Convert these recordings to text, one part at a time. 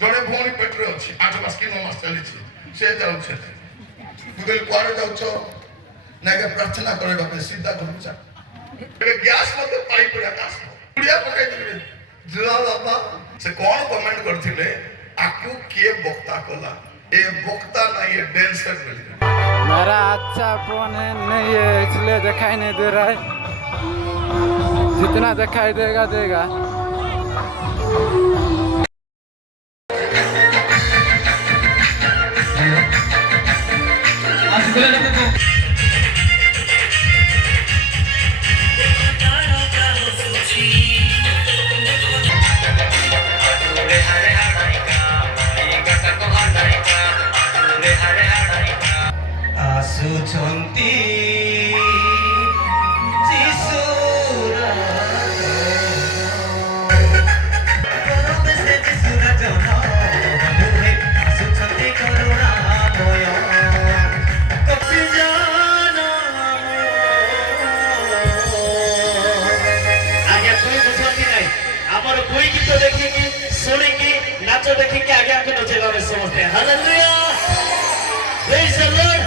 ଜଣେ ଭଉଣୀ ପେଟରେ ଅଛି 8 ମାସ କି 9 ମାସ ଚାଲିଛି ସେ ଯାଉଛି ମୁଁ କହିଲି କୁଆଡ଼େ ଯାଉଛ ନାଇଁ ପ୍ରାର୍ଥନା କରିବା ପାଇଁ ସିଧା ଘରକୁ ଯା ଗ୍ୟାସ୍ ମଧ୍ୟ ପାଇ ପଡ଼ିଆ ଗ୍ୟାସ୍ ପୁଡ଼ିଆ ପକାଇଦେବେ ଜୁଆ ବାପା ସେ କ'ଣ କମେଣ୍ଟ କରିଥିଲେ ଆକୁ କିଏ ବକ୍ତା କଲା ଏ ବକ୍ତା नहीं ये डांसर बोली मेरा अच्छा फोन है नहीं है इसलिए दिखाई नहीं दे रहा है जितना दिखाई देगा देगा ଆସୁଛନ୍ତି ଆମର କୋଇ ଗୀତ ଦେଖିକି ଶୁଣିକି ନାଚ ଦେଖିକି ଆଗେ ଆଗେ ନଚେଇବା ଆମେ ସମସ୍ତେ ହାଲେଲୁୟା ପ୍ରେଜ୍ ଦ ଲର୍ଡ ସମସ୍ତେ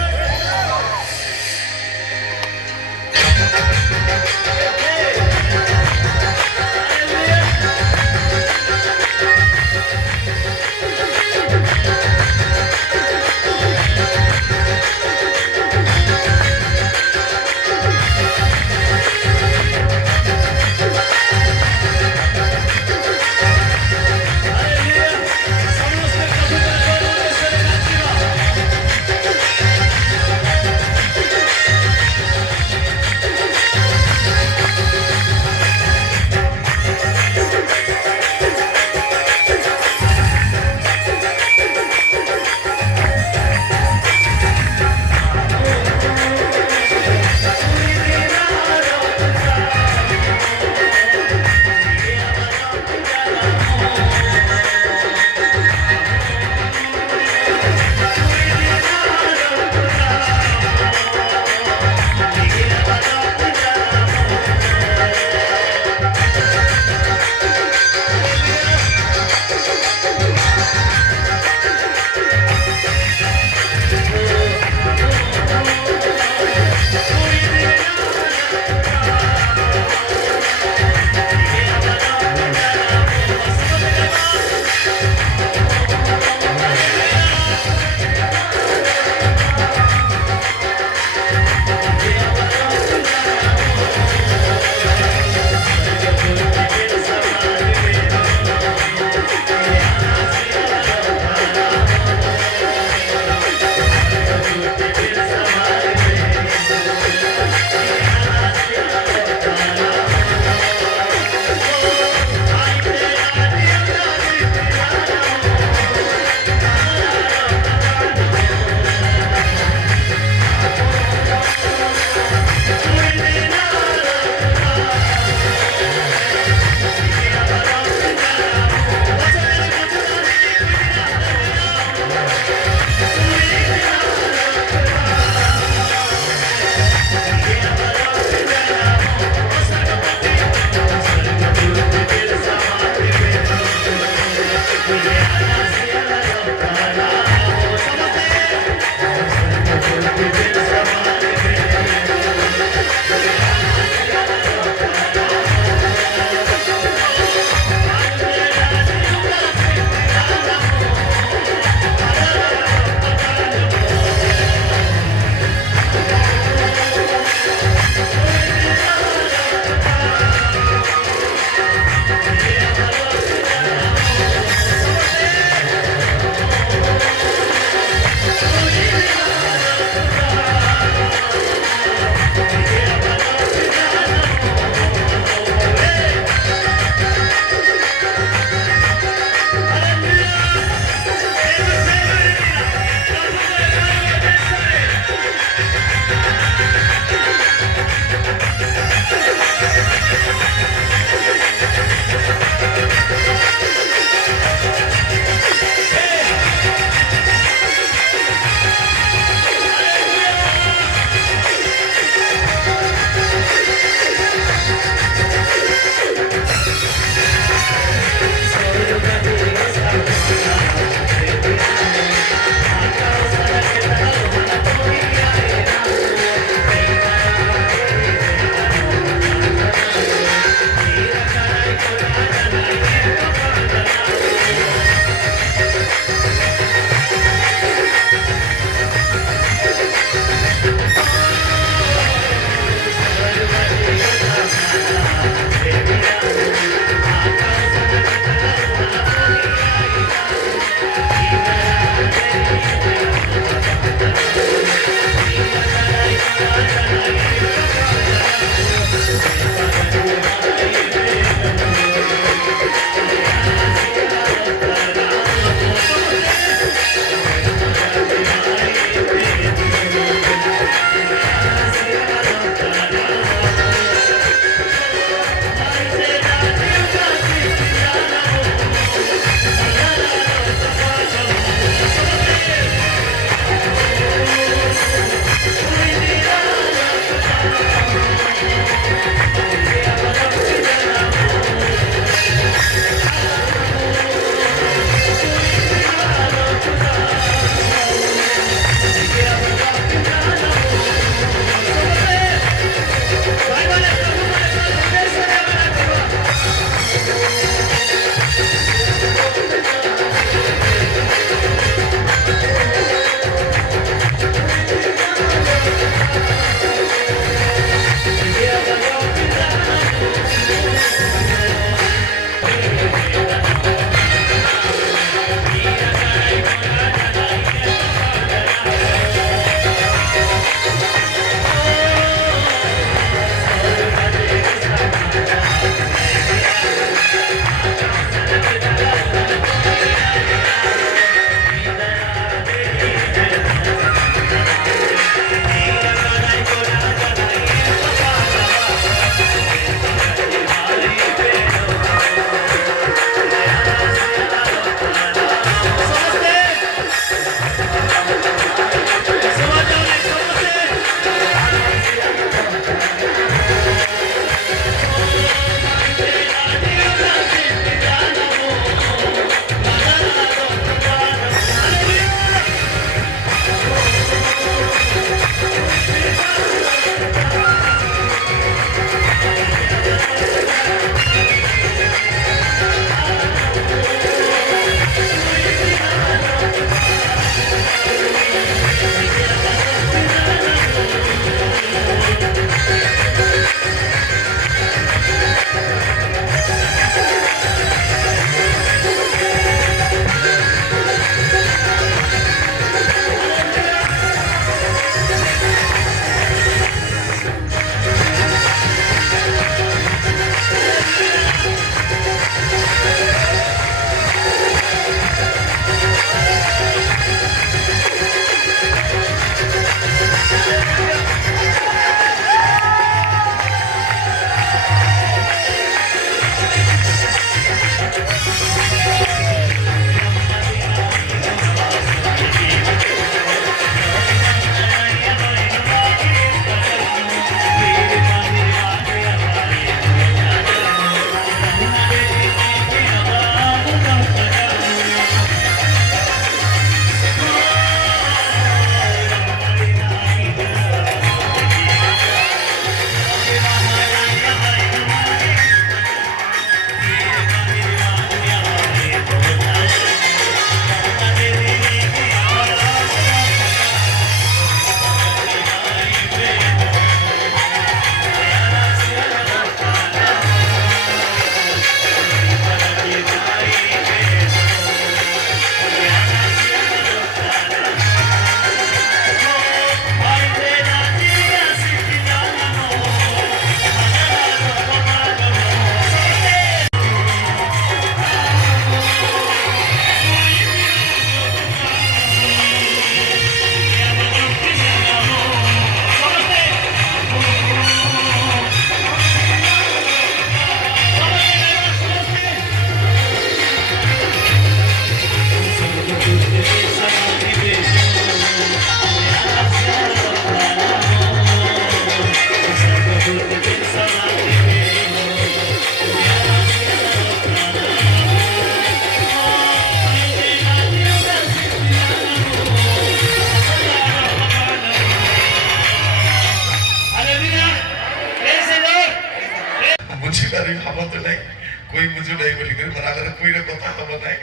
ବୁଝୁ ନାହିଁ ବୋଲିକରି ମୋର ଆଗରେ କୁଇରେ କଥା ହବ ନାହିଁ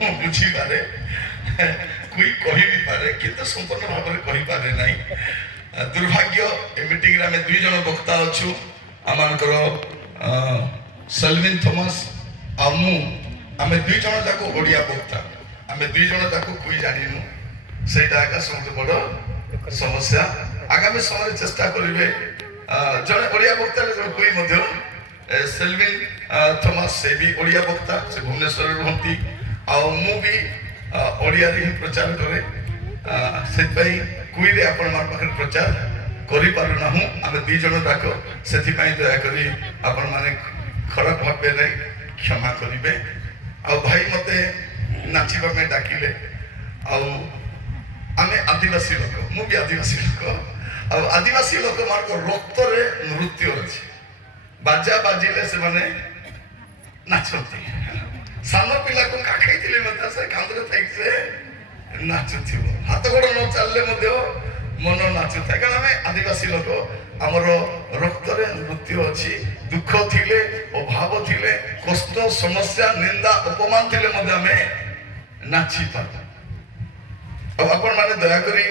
ମୁଁ ବୁଝିପାରେ କୁଇ କହିବି ପାରେ କିନ୍ତୁ ସମ୍ପୂର୍ଣ୍ଣ ଭାବରେ କହିପାରେ ନାହିଁ ଦୁର୍ଭାଗ୍ୟ ଏ ମିଟିଂରେ ଆମେ 2 ଜଣ ବକ୍ତା ଅଛୁ ଆମମାନଙ୍କର ସଲମିନ ଥୋମାସ ଆଉ ମୁଁ ଆମେ 2 ଜଣ ଯାକ ଓଡ଼ିଆ ବକ୍ତା ଆମେ 2 ଜଣ ଯାକ କୁଇ ଜାଣିନୁ ସେଇଟା ଏକା ସବୁଠୁ ବଡ଼ ସମସ୍ୟା ଆଗାମୀ ସମୟରେ ଚେଷ୍ଟା କରିବେ ଜଣେ ଓଡ଼ିଆ ବକ୍ତା ଜଣେ କୁଇ ମଧ୍ୟ ସେଲଭିନ ଥୋମାସ ସେ ବି ଓଡ଼ିଆ ବକ୍ତା ସେ ଭୁବନେଶ୍ୱରରେ ରୁହନ୍ତି ଆଉ ମୁଁ ବି ଓଡ଼ିଆରେ ହିଁ ପ୍ରଚାର କରେ ସେଥିପାଇଁ କୁଇରେ ଆପଣମାନଙ୍କ ପାଖରେ ପ୍ରଚାର କରିପାରୁନାହୁଁ ଆମେ 2 ଜଣ ଯାକ ସେଥିପାଇଁ ଦୟାକରି ଆପଣମାନେ ଖରାପ ଭାବରେ କ୍ଷମା କରିବେ ଆଉ ଭାଇ ମୋତେ ନାଚିବା ପାଇଁ ଡାକିଲେ ଆଉ ଆମେ ଆଦିବାସୀ ଲୋକ ମୁଁ ବି ଆଦିବାସୀ ଲୋକ ଆଉ ଆଦିବାସୀ ଲୋକମାନଙ୍କ ରକ୍ତରେ ନୃତ୍ୟ ଅଛି ବାଜା ବାଜିଲେ ସେମାନେ ନାଚନ୍ତି ସାନ ପିଲାକୁ କାଖେଇଥିଲେ ମଧ୍ୟ ସେ କାନ୍ଧରେ ଥାଇକି ସେ ନାଚୁଥିବ ହାତ ଗୋଡ଼ ନ ଚାଲିଲେ ମଧ୍ୟ ମନ ନାଚୁଥାଏ କାରଣ ଆମେ ଆଦିବାସୀ ଲୋକ ଆମର ରକ୍ତରେ ନୃତ୍ୟ ଅଛି ଦୁଃଖ ଥିଲେ ଅଭାବ ଥିଲେ କଷ୍ଟ ସମସ୍ୟା ନିନ୍ଦା ଅପମାନ ଥିଲେ ମଧ୍ୟ ଆମେ ନାଚିପାରୁ ଆଉ ଆପଣମାନେ ଦୟାକରି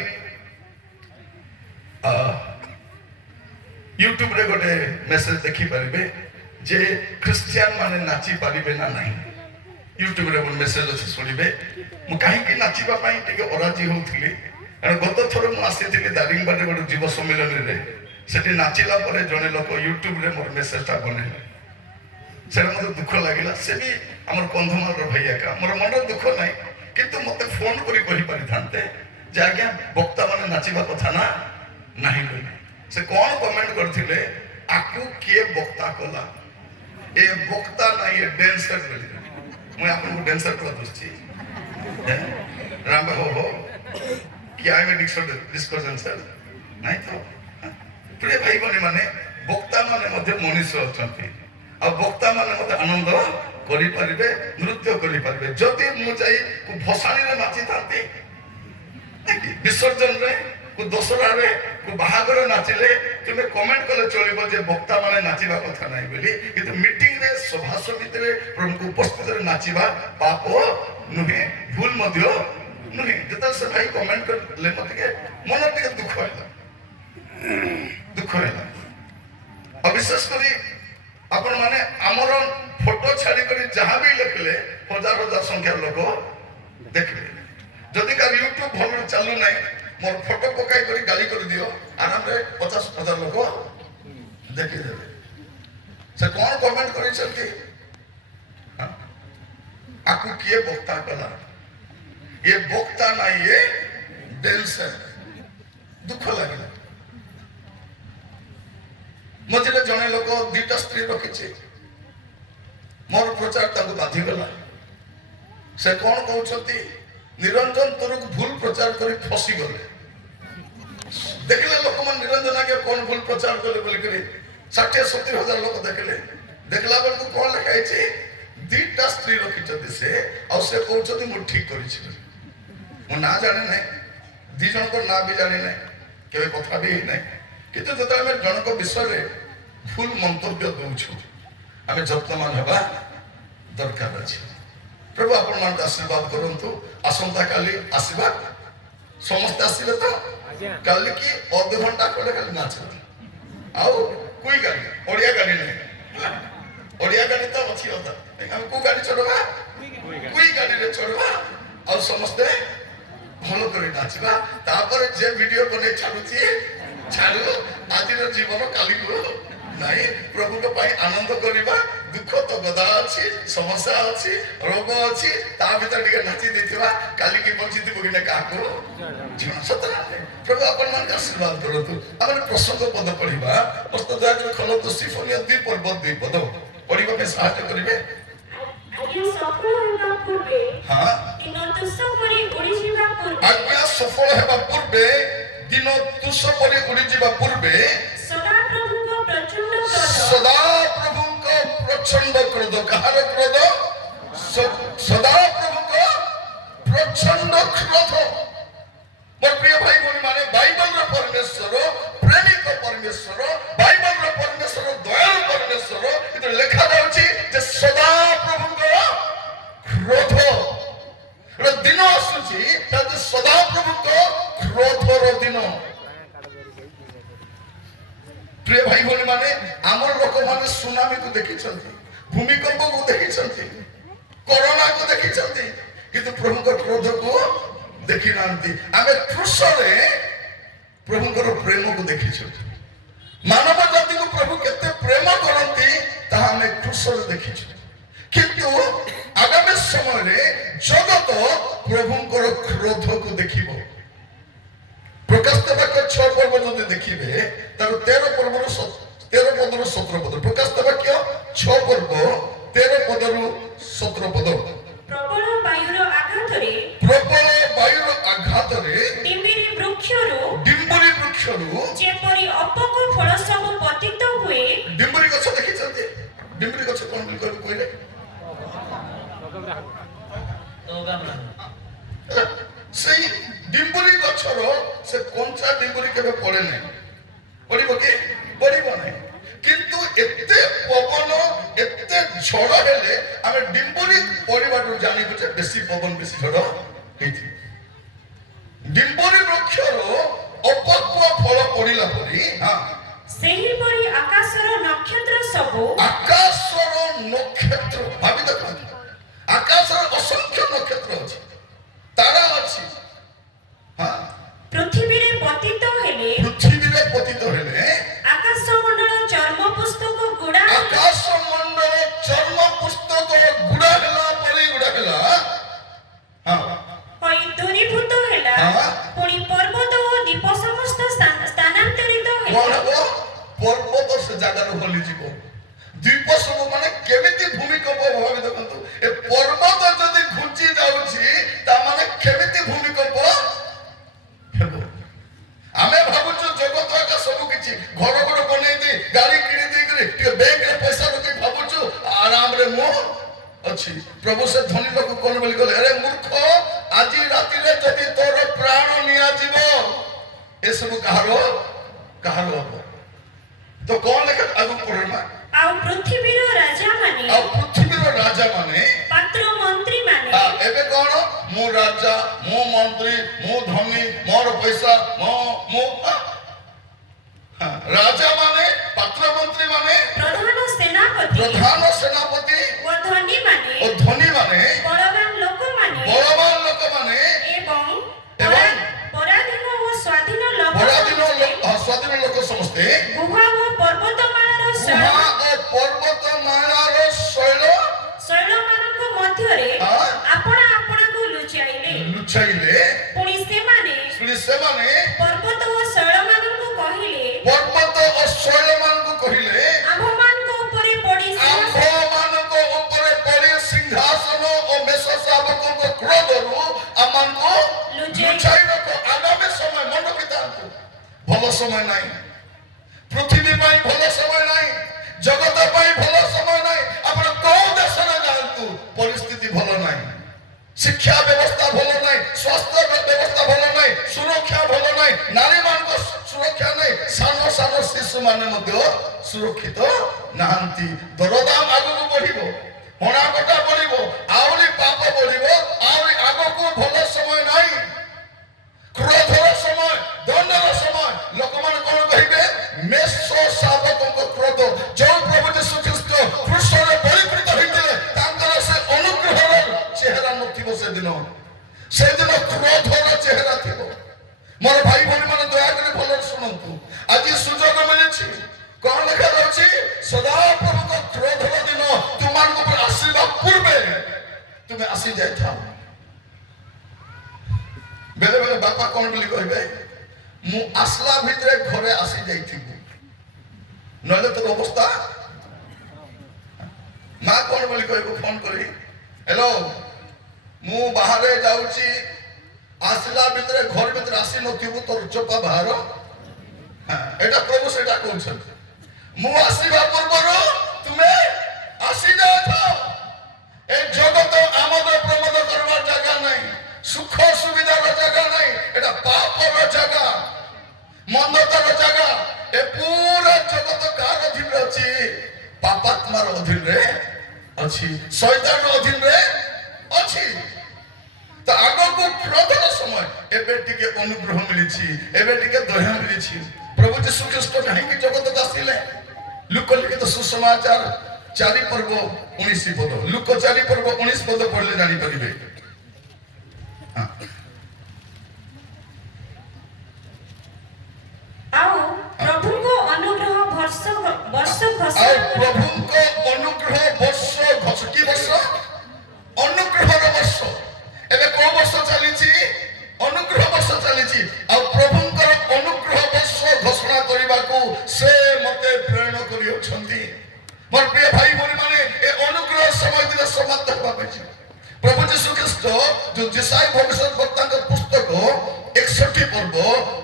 ୟୁଟ୍ୟୁବରେ ଗୋଟେ ମେସେଜ ଦେଖିପାରିବେ ଯେ ଖ୍ରୀଷ୍ଟିଆନ ମାନେ ନାଚି ପାରିବେ ନା ନାହିଁ ୟୁଟ୍ୟୁବରେ ଗୋଟେ ମେସେଜ ଅଛି ଶୁଣିବେ ମୁଁ କାହିଁକି ନାଚିବା ପାଇଁ ଟିକେ ଅରାଜି ହେଉଥିଲି କାରଣ ଗତ ଥର ମୁଁ ଆସିଥିଲି ଦାରିଙ୍ଗବାଡ଼ିରେ ଗୋଟେ ଯୁବ ସମ୍ମିଳନୀରେ ସେଠି ନାଚିଲା ପରେ ଜଣେ ଲୋକ ୟୁଟ୍ୟୁବରେ ମୋର ମେସେଜଟା ବନେଇଲେ ସେଟା ମୋତେ ଦୁଃଖ ଲାଗିଲା ସେ ବି ଆମର କନ୍ଧମାଳର ଭାଇ ଏକା ମୋର ମନରେ ଦୁଃଖ ନାହିଁ କିନ୍ତୁ ମୋତେ ଫୋନ କରି କହିପାରିଥାନ୍ତେ ଯେ ଆଜ୍ଞା ବକ୍ତାମାନେ ନାଚିବା କଥା ନା ନାହିଁ ବୋଲି ସେ କ'ଣ କମେଣ୍ଟ କରିଥିଲେ ଆକୁ କିଏ ବକ୍ତା କଲା ଏ ବକ୍ତା ନାହିଁ ଏ ଡ୍ୟାନ୍ସର ବୋଲି ମୁଁ ଆପଣଙ୍କୁ ଡ୍ୟାନ୍ସର କଲା ଦୋଷୀ ରାମ ବାବୁ କି ଆମେ ଡିସ୍କସନ୍ ସାର୍ ନାଇଁ ତ ପ୍ରିୟ ଭାଇ ଭଉଣୀ ମାନେ ବକ୍ତା ମାନେ ମଧ୍ୟ ମଣିଷ ଅଛନ୍ତି ଆଉ ବକ୍ତା ମାନେ ମଧ୍ୟ ଆନନ୍ଦ କରିପାରିବେ ନୃତ୍ୟ କରିପାରିବେ ଯଦି ମୁଁ ଯାଇ ଭସାଣିରେ ନାଚିଥାନ୍ତି ବିସର୍ଜନରେ ଦଶହରାରେ ବାହାଘର ନାଚିଲେ ତୁମେ କମେଣ୍ଟ କଲେ ଚଳିବ ଯେ ବକ୍ତା ମାନେ ନାଚିବା କଥା ନାହିଁ ବୋଲି କିନ୍ତୁ ମିଟିଂରେ ସଭା ସମିତିରେ ପ୍ରଭୁଙ୍କ ଉପସ୍ଥିତିରେ ନାଚିବା ପାପ ନୁହେଁ ଭୁଲ ମଧ୍ୟ ନୁହେଁ ଯେତେବେଳେ ସେ ଭାଇ କମେଣ୍ଟ କଲେ ମତେ ମନ ଟିକେ ଦୁଃଖ ହେଲା ଆଉ ବିଶେଷ କରି ଆପଣ ମାନେ ଆମର ଫଟୋ ଛାଡ଼ିକରି ଯାହା ବି ଲେଖିଲେ 1000 ସଂଖ୍ୟାର ଲୋକ ଦେଖିଲେ ଯଦି କାହାର ୟୁଟ୍ୟୁବ ଭଲରେ ଚାଲୁ ନାହିଁ ମୋର ଫଟୋ ପକାଇ କରି ଗାଳି କରିଦିଅ ଆରାମରେ 50,000 ଲୋକ ଦେଖିଦେବେ ସେ କ'ଣ କମେଣ୍ଟ କରିଛନ୍ତି ଆକୁ କିଏ ବକ୍ତା କଲା ଏ ବକ୍ତା ନାହିଁ ଏ ଡ୍ୟାନ୍ସର ଦୁଃଖ ଲାଗିଲା ମଝିରେ ଜଣେ ଲୋକ 2ଟା ସ୍ତ୍ରୀ ରଖିଛି ମୋର ପ୍ରଚାର ତାଙ୍କୁ ବାଧିଗଲା ସେ କ'ଣ କହୁଛନ୍ତି ନିରଞ୍ଜନ ତୋରକୁ ଭୁଲ ପ୍ରଚାର କରି ଫସିଗଲେ ଦେଖିଲେ ଲୋକମାନେ ନିରଞ୍ଜନ ଆଜ୍ଞା କ'ଣ ଭୁଲ ପ୍ରଚାର କଲେ ବୋଲିକରି 60-70,000 ଲୋକ ଦେଖିଲେ ଦେଖିଲା ବେଳକୁ କ'ଣ ଲେଖା ହେଇଛି 2ଟା ସ୍ତ୍ରୀ ରଖିଛନ୍ତି ସେ ଆଉ ସେ କହୁଛନ୍ତି ମୁଁ ଠିକ କରିଛି ମୁଁ ନା ଜାଣି ନାହିଁ 2 ଜଣଙ୍କ ନାଁ ବି ଜାଣି ନାହିଁ କେବେ କଥା ବି ହେଇନାହିଁ କିନ୍ତୁ ଯେତେବେଳେ ଆମେ ଜଣଙ୍କ ବିଷୟରେ ଭୁଲ ମନ୍ତବ୍ୟ ଦେଉଛୁ ଆମେ ଯତ୍ନବାନ ହେବା ଦରକାର ଅଛି ପ୍ରଭୁ ଆପଣମାନଙ୍କୁ ଆଶୀର୍ବାଦ କରନ୍ତୁ ଆସନ୍ତା କାଲି ଆସିବା ସମସ୍ତେ ଆସିଲେ ତ କାଲି କି ଅଧଘଣ୍ଟା ପରେ କାଲି ନାଚ ଆଉ କୁଇ ଗାଡ଼ି ଓଡ଼ିଆ ଗାଡ଼ି ନାହିଁ ଓଡ଼ିଆ ଗାଡ଼ି ତ ଅଛି ଅଧା ଆମେ କୋଉ ଗାଡ଼ି ଚଢ଼ବା କୁଇ ଗାଡ଼ିରେ ଚଢ଼ବା ଆଉ ସମସ୍ତେ ଭଲ କରି ନାଚିବା ତାପରେ ଯେ ଭିଡ଼ିଓ ବନେଇ ଛାଡୁଛି ଛାଡୁ ଆଜିର ଜୀବନ କାଲିକୁ ନାହିଁ ପ୍ରଭୁଙ୍କ ପାଇଁ ଆନନ୍ଦ କରିବା ଦୁଃଖ ତ ଗଦା ଅଛି ସମସ୍ୟା ଅଛି ରୋଗ ଅଛି ତା ଭିତରେ ଟିକେ ନାଚି ଦେଇଥିବା କାଲିକି ବଞ୍ଚିଥିବ କି ନା କାହାକୁ ସତରେ ପ୍ରଭୁ ଆପଣମାନଙ୍କୁ ଆଶୀର୍ବାଦ କରନ୍ତୁ ଆମେ ପ୍ରସଙ୍ଗ ପଦ ପଢିବା ମସ୍ତ ଦୟାକରି ଖୋଲନ୍ତୁ ସିମ୍ଫୋନିୟ 2 ପର୍ବ 2 ପଦ ପଢିବା ପାଇଁ ସାହାଯ୍ୟ କରିବେ ଆଜ୍ଞା ସଫଳ ହେବା ପୂର୍ବେ ଦିନ ତୁଷ ପରି ଉଡ଼ିଯିବା ପୂର୍ବେ ସଦା ପ୍ରଭୁଙ୍କ ପ୍ରଚଣ୍ଡ କ୍ରୋଧ କାହାର କ୍ରୋଧ ସଦା ପ୍ରଭୁଙ୍କ ପ୍ରଚଣ୍ଡ କ୍ରୋଧ ମୋର ପ୍ରିୟ ଭାଇ ଭଉଣୀ ମାନେ ବାଇବଲର ପରମେଶ୍ୱର ପ୍ରେମିକ ପରମେଶ୍ୱର ବାଇବଲର ପରମେଶ୍ୱର ଦୟାଳୁ ପରମେଶ୍ୱର ଏଥିରେ ଲେଖା ଯାଉଛି ଯେ ସଦା ମହାପ୍ରଭୁଙ୍କ କ୍ରୋଧର ଦିନ। ପ୍ରିୟ ଭାଇ ଭଉଣୀ ମାନେ, ଆମର ଲୋକମାନେ ସୁନାମୀକୁ ଦେଖିଛନ୍ତି, ଭୂମିକମ୍ପକୁ ଦେଖିଛନ୍ତି, କରୋନାକୁ ଦେଖିଛନ୍ତି, କିନ୍ତୁ ପ୍ରଭୁଙ୍କ କ୍ରୋଧକୁ ଦେଖି ନାହାନ୍ତି। ଆମେ କ୍ରୁଶରେ ପ୍ରଭୁଙ୍କର ପ୍ରେମକୁ ଦେଖିଛୁ। ମାନବ ଜାତିକୁ ପ୍ରଭୁ କେତେ ପ୍ରେମ କରନ୍ତି ତାହା ଆମେ କ୍ରୁଶରେ ଦେଖିଛୁ। କିନ୍ତୁ ଆଗାମୀ ସମୟରେ ଜଗତ ପ୍ରଭୁଙ୍କର କ୍ରୋଧକୁ ଦେଖିବ। ପ୍ରକାଶିତ ବାକ୍ୟ 6 ପର୍ବ ଯଦି ଦେଖିବେ ତାର 13 ପଦରୁ 17 ପଦ। ପ୍ରକାଶିତ ବାକ୍ୟ 6 ପର୍ବ 13 ପଦରୁ 17 ପଦ। ପ୍ରବଳ ବାୟୁର ଆଘାତରେ ଡିମ୍ବିରି ବୃକ୍ଷରୁ ଯେପରି ଅପକ ଫଳ ସବୁ ପତିତ ହୁଏ। ଡିମ୍ବରି ଗଛ ଦେଖିଛନ୍ତି? ଡିମ୍ବରି ଗଛ କଣ ବୋଲି କହିଲେ? ସେଇ ଡିମ୍ବୁରି ଗଛର ସେ କଞ୍ଚା ଡିମ୍ବୁରି କେବେ ପଡେ ନାହିଁ। ପଡିବ କି? ପଡିବ ନାହିଁ। କିନ୍ତୁ ଏତେ ପବନ ଏତେ ଝଡ଼ ହେଲେ ଆମେ ଡିମ୍ବୁରି ପଡିବାଠୁ ଜାଣିବୁ ଯେ ବେଶୀ ପବନ ବେଶୀ ଝଡ଼ ହେଇଛି। ଡିମ୍ବୁରି ବୃକ୍ଷର ଅପକ୍ୱ ଫଳ ପଡିଲା ପରି ସେହିପରି ଆକାଶର ନକ୍ଷତ୍ର ସବୁ ଭାବି ଦେଖନ୍ତୁ, ଆକାଶର ଅସଂଖ୍ୟ ନକ୍ଷତ୍ର ଅଛି, ତାରା ଅଛି, ପୃଥିବୀରେ ପତିତ ହେଲେ ଆକାଶ ମଣ୍ଡଳ ଚର୍ମ ପୁସ୍ତକ ଗୁଡ଼ା ହେଲା ପରି ହୋଇ ଦୂରୀଭୂତ ହେଲା। ପୁଣି ପର୍ବତ ଓ ଦ୍ୱୀପ ସମସ୍ତ ସ୍ଥାନାନ୍ତରିତ ହେଲା। ପର୍ବତ ସେ ଜାଗାରୁ ହଲିଯିବ। ଦ୍ୱୀପ ସବୁ ମାନେ କେମିତି ଭୂମିକମ୍ପ ଭାବି ଦେଖନ୍ତୁ। ଏ ପର୍ବତ ଯଦି ଘୁଞ୍ଚି ଯାଉଛି ତାମାନେ କେମିତି ଭୂମିକମ୍ପ ହେବ। ଆମେ ଭାବୁଛୁ ଜଗତ ଏକା ସବୁ କିଛି, ଘର ବନେଇ ଦେଇ ଗାଡି କିଣି ଦେଇକରି ଟିକେ ବ୍ୟାଙ୍କରେ ପଇସା ରଖି ଭାବୁଛୁ ଆରାମରେ ମୁଁ ଅଛି। ପ୍ରଭୁ ସେ ଧନୀ ଲୋକ କଣ ବୋଲି କହିଲେ, ଆରେ ମୂର୍ଖ, ଆଜି ରାତିରେ ଯଦି ତୋର ପ୍ରାଣ ନିଆଯିବ ଏସବୁ କାହାର ହବ? ତ କଣ ଲେଖା ଆଗକୁ ପଢିବା? ଆଉ ପୃଥିବୀର ରାଜାମାନେ ପାତ୍ର ମନ୍ତ୍ରୀମାନେ ଏବେ କଣ? ମୁଁ ରାଜା, ମୁଁ ମନ୍ତ୍ରୀ, ମୁଁ ଧନୀ, ମୋର ପଇସା, ରାଜା ମାନେ, ପାତ୍ର ମନ୍ତ୍ରୀ ମାନେ, ପ୍ରଧାନ ସେନାପତି ଓ ଧନୀ ମାନେ ବଳବାନ ଲୋକମାନେ ଏବଂ ପରାଧୀନ ଓ ସ୍ୱାଧୀନ ଲୋକ ସମସ୍ତେ ଗୁହା ଓ ପର୍ବତମାଳାର ଶୈଳମାନଙ୍କ ମଧ୍ୟରେ ଆପଣାକୁ ଲୁଚାଇଲେ। ପୁଣି ସେମାନେ ପର୍ବତ ଓ ଶୈଳମାନଙ୍କୁ କହିଲେ, ଆମ୍ଭମାନଙ୍କ ଉପରେ ପଡ଼ି ସିଂହାସନ ଓ ମେଷଶାବକଙ୍କ କ୍ରୋଧରୁ ଆମମାନଙ୍କୁ ଲୁଚାଇ ରଖ। ଆଗାମୀ ସମୟ ମନେ ରଖିଥାନ୍ତୁ, ଭଲ ସମୟ ନାହିଁ। ପୃଥିବୀ ପାଇଁ ଭଲ ସମୟ ନାହିଁ, ଜଗତ ପାଇଁ ଭଲ ସମୟ ନାହିଁ। ଆପଣ କୋଉ ଦେଶରେ ଯାଆନ୍ତୁ ପରିସ୍ଥିତି ଭଲ ନାହିଁ। ଶିକ୍ଷା ବ୍ୟବସ୍ଥା ଭଲ ନାହିଁ, ସ୍ୱାସ୍ଥ୍ୟ ବ୍ୟବସ୍ଥା ଭଲ ନାହିଁ, ସୁରକ୍ଷା ଭଲ ନାହିଁ, ନାରୀମାନଙ୍କ ସୁରକ୍ଷା ନାହିଁ, ସାନ ଶିଶୁମାନେ ମଧ୍ୟ ସୁରକ୍ଷିତ ନାହାନ୍ତି। ଦରଦାମ ଆଗକୁ ବଢିବ, ହଣାକଟା ବଢିବ, ଆହୁରି ପାପ ବଢିବ, ଆହୁରି ଆଗକୁ ଭଲ ସମୟ ନାହିଁ। କ୍ରୋଧର ସମୟ, ଦଣ୍ଡର ସମୟ। ଲୋକମାନେ କଣ କହିବେ? ମେଷଶାବକଙ୍କ କ୍ରୋଧ। ଯୋଉ ପ୍ରଭୁ ଯୀଶୁ ଖ୍ରୀଷ୍ଟ କ୍ରୁଶରେ ବଳିକୃତ ହୋଇଥିଲେ ତାଙ୍କର ସେ ଅନୁଗ୍ରହର ଚେହେରା ନଥିବ। ସେଦିନ କ୍ରୋଧର ଚେହେରା ଥିବ। ମୋର ଭାଇ ଭଉଣୀ ମାନେ ଦୟାକରି ଭଲରେ ଶୁଣନ୍ତୁ। ଆଜି ସୁଯୋଗ ମିଳିଛି, କଣ ଲେଖା ଯାଉଛି? ସଦାପ୍ରଭୁଙ୍କ କ୍ରୋଧର ଦିନ ତୁମମାନଙ୍କ ଉପରେ ଆସିବା ପୂର୍ବେ ତୁମେ ଆସି ଯାଇଥାଅ। ବେଳେ ବେଳେ ବାପା କଣ ବୋଲି କହିବେ? ମୁଁ ଆସିଲା ଭିତରେ ଘରେ ଆସି ଯାଇଥିବୁ, ନହେଲେ ତୋର ଅବସ୍ଥା। ମା କଣ ବୋଲି କହିବ ଫୋନ କରି, ହେଲୋ ମୁଁ ବାହାରେ ଯାଉଛି, ଆସିଲା ଭିତରେ ଘର ଭିତରେ ଆସି ନଥିବୁ, ତୋର ଚୋପା ବାହାର। ଏଟା ପ୍ରଭୁ ସେଇଟା କହୁଛନ୍ତି। ମୁଁ ଆସିବା ପୂର୍ବରୁ ତୁମେ ଆସି ଯାଇଥାଅ। ଏ ଜଗତ ଆମୋଦ ପ୍ରମୋଦ କରିବାର ଜାଗା ନାହିଁ, ସୁଖ ସୁବିଧାର ଜାଗା ନାହିଁ। ଏଟା ପାପର ଜାଗା, ମନ୍ଦତାର ଜାଗା। ଏ ପୁରା ଜଗତ କାହାର ଅଧୀନରେ ଅଛି? ପାପାତ୍ମାର ଅଧୀନରେ ଅଛି, ଶୈତାନର ଅଧୀନରେ ଅଛି। ତ ଆଗକୁ କ୍ରୋଧର সময় এবে টিকে অনুগ্রহ মিলিছি, এবে টিকে দয়া মিলিছি। প্রভু যীশু খ্রিস্ট কাহিঁকি জগতକୁ ଆସିଲେ? লুক লিখিত সুসমাচার 4 পর্ব 19 পদ, লুক 4 পর্ব 19 পদ পড়লে জানিপারিবে। ଆଉ ପ୍ରଭୁଙ୍କ ଅନୁଗ୍ରହ ବର୍ଷ ବର୍ଷ আর ଘୋଷଣା প্রভুଙ୍କ অনুগ্রহ বর্ষ ঘোষ কি বর্ষ? অনুগ্রহর বর্ষ। এবে কোন বর্ষ চালিছি? অনুগ্রহ বর্ষ চালিছি। আর প্রভুଙ୍କର অনুগ্রহ বর্ষ ঘোষণা করিବାକୁ সে মতে প্রেরণ করিଅଛନ୍ତି। ମୋର প্রিয় ভাই ভଉଣୀ ମାନେ ଏ ଅନୁଗ୍ରହ ସମୟ ଦିନ ସମାପ୍ତ ହେବାକୁ ଅଛି। ପ୍ରଭୁ ଯୀଶୁ ଖ୍ରୀଷ୍ଟ ଯୋଉ ଯେସାଇ ଭବିଷ୍ୟଦ୍ବକ୍ତାଙ୍କ ପୁସ୍ତକ 61 ପର୍ବ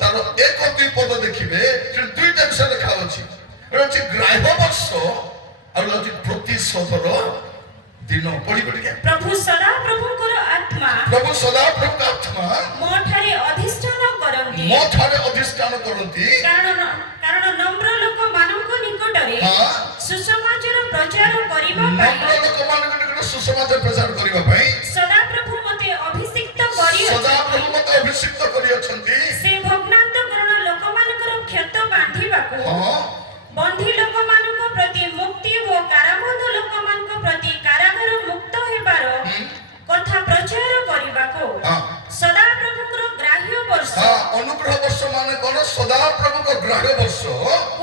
ତାର 1-2 ପଦ ଦେଖିବେ, ସେଠି ଦୁଇଟା ବିଷୟ ଲେଖା ଅଛି। এটা হচ্ছে গ্রাহ্য বর্ষ আর হচ্ছে প্রতিশোধর দিন। পড়িব ଟିକେ। ପ୍ରଭୁ ସଦା ପ୍ରଭୁଙ୍କର ଆତ୍ମା প্রভু সদা প্রভু আত্মা ମୋ ଠାରେ ଅଧିଷ୍ଠାନ କରନ୍ତି, ମୋ ଠାରେ ଅଧିଷ୍ଠାନ କରନ୍ତି। କାରଣ ନମ୍ର ଲୋକମାନଙ୍କ ନିକଟରେ ହଁ। ସୁସମାଚାର ପ୍ରଚାର କରିବା ନମ୍ର ପାଇଁ ଲୋକମାନଙ୍କ ନିକଟରେ ସୁସମାଚାର ପ୍ରଚାର କରିବା ପାଇଁ ସଦା ପ୍ରଭୁ ମୋତେ ଅଭିଷିକ୍ତ ସଦା କରିଅଛନ୍ତି। ପ୍ରଭୁ ମୋତେ ଅଭିଷିକ୍ତ କରିଅଛନ୍ତି। ସେ ଭଗ୍ନାନ୍ତକରଣ ଲୋକମାନଙ୍କର କ୍ଷତ ବାନ୍ଧିବାକୁ, ହଁ। ବନ୍ଦୀ ଲୋକମାନଙ୍କ ପ୍ରତି ମୁକ୍ତି ଓ କାରାବନ୍ଧ ଲୋକମାନଙ୍କ ପ୍ରତି କାରାଗାର ମୁକ୍ତ ହେବାର କଥା ପ୍ରଚାର କରିବାକୁ ହଁ। ସଦା ପ୍ରଭୁଙ୍କର ଗ୍ରାହ୍ୟ ବର୍ଷ হ্যাঁ, অনুগ্রহ বর্ষ মানে কোন? সদা প্রভুଙ୍କ গ্রাহ্য বর্ষ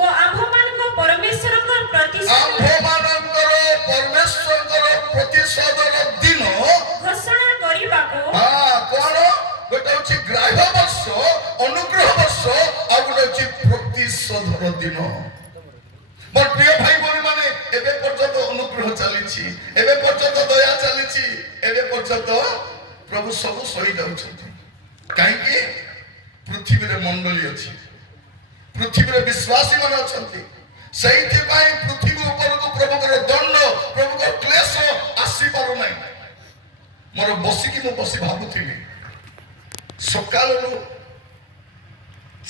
ଓ ଆମ୍ଭମାନଙ୍କ ପରମେଶ୍ୱରଙ୍କ ପ୍ରତିଶୋଧ ଆମ୍ଭମାନଙ୍କର ପରମେଶ୍ୱରଙ୍କର ପ୍ରତିଶୋଧର ଦିନ। ଘୋଷଣା କରିବାକୁ হ্যাঁ, কোন? ଗୋଟେ ହଉଛି ଗ୍ରାହ୍ୟ ବର୍ଷ, ଅନୁଗ୍ରହ ବର୍ଷ, ଆଉ ଗୋଟେ ହଉଛି ପ୍ରତିଶୋଧର ଦିନ। ମୋର ପ୍ରିୟ ଭାଇ ଭଉଣୀ ମାନେ, ଏବେ ପର୍ଯ୍ୟନ୍ତ ଅନୁଗ୍ରହ ଚାଲିଛି, ଏବେ ପର୍ଯ୍ୟନ୍ତ ଦୟା ଚାଲିଛି, ଏବେ ପର୍ଯ୍ୟନ୍ତ ପ୍ରଭୁ ସବୁ ସହି ଯାଉଛନ୍ତି। କାହିଁକି? ପୃଥିବୀରେ ମଣ୍ଡଳୀ ଅଛି, ପୃଥିବୀରେ ବିଶ୍ୱାସୀ ମାନେ ଅଛନ୍ତି। ସେଇଥିପାଇଁ ପୃଥିବୀ ଉପରକୁ ପ୍ରଭୁଙ୍କର ଦଣ୍ଡ, ପ୍ରଭୁଙ୍କର କ୍ଲେଶ ଆସିପାରୁନାହିଁ। ମୋର ବସିକି ମୁଁ ଭାବୁଥିଲି, ସକାଳରୁ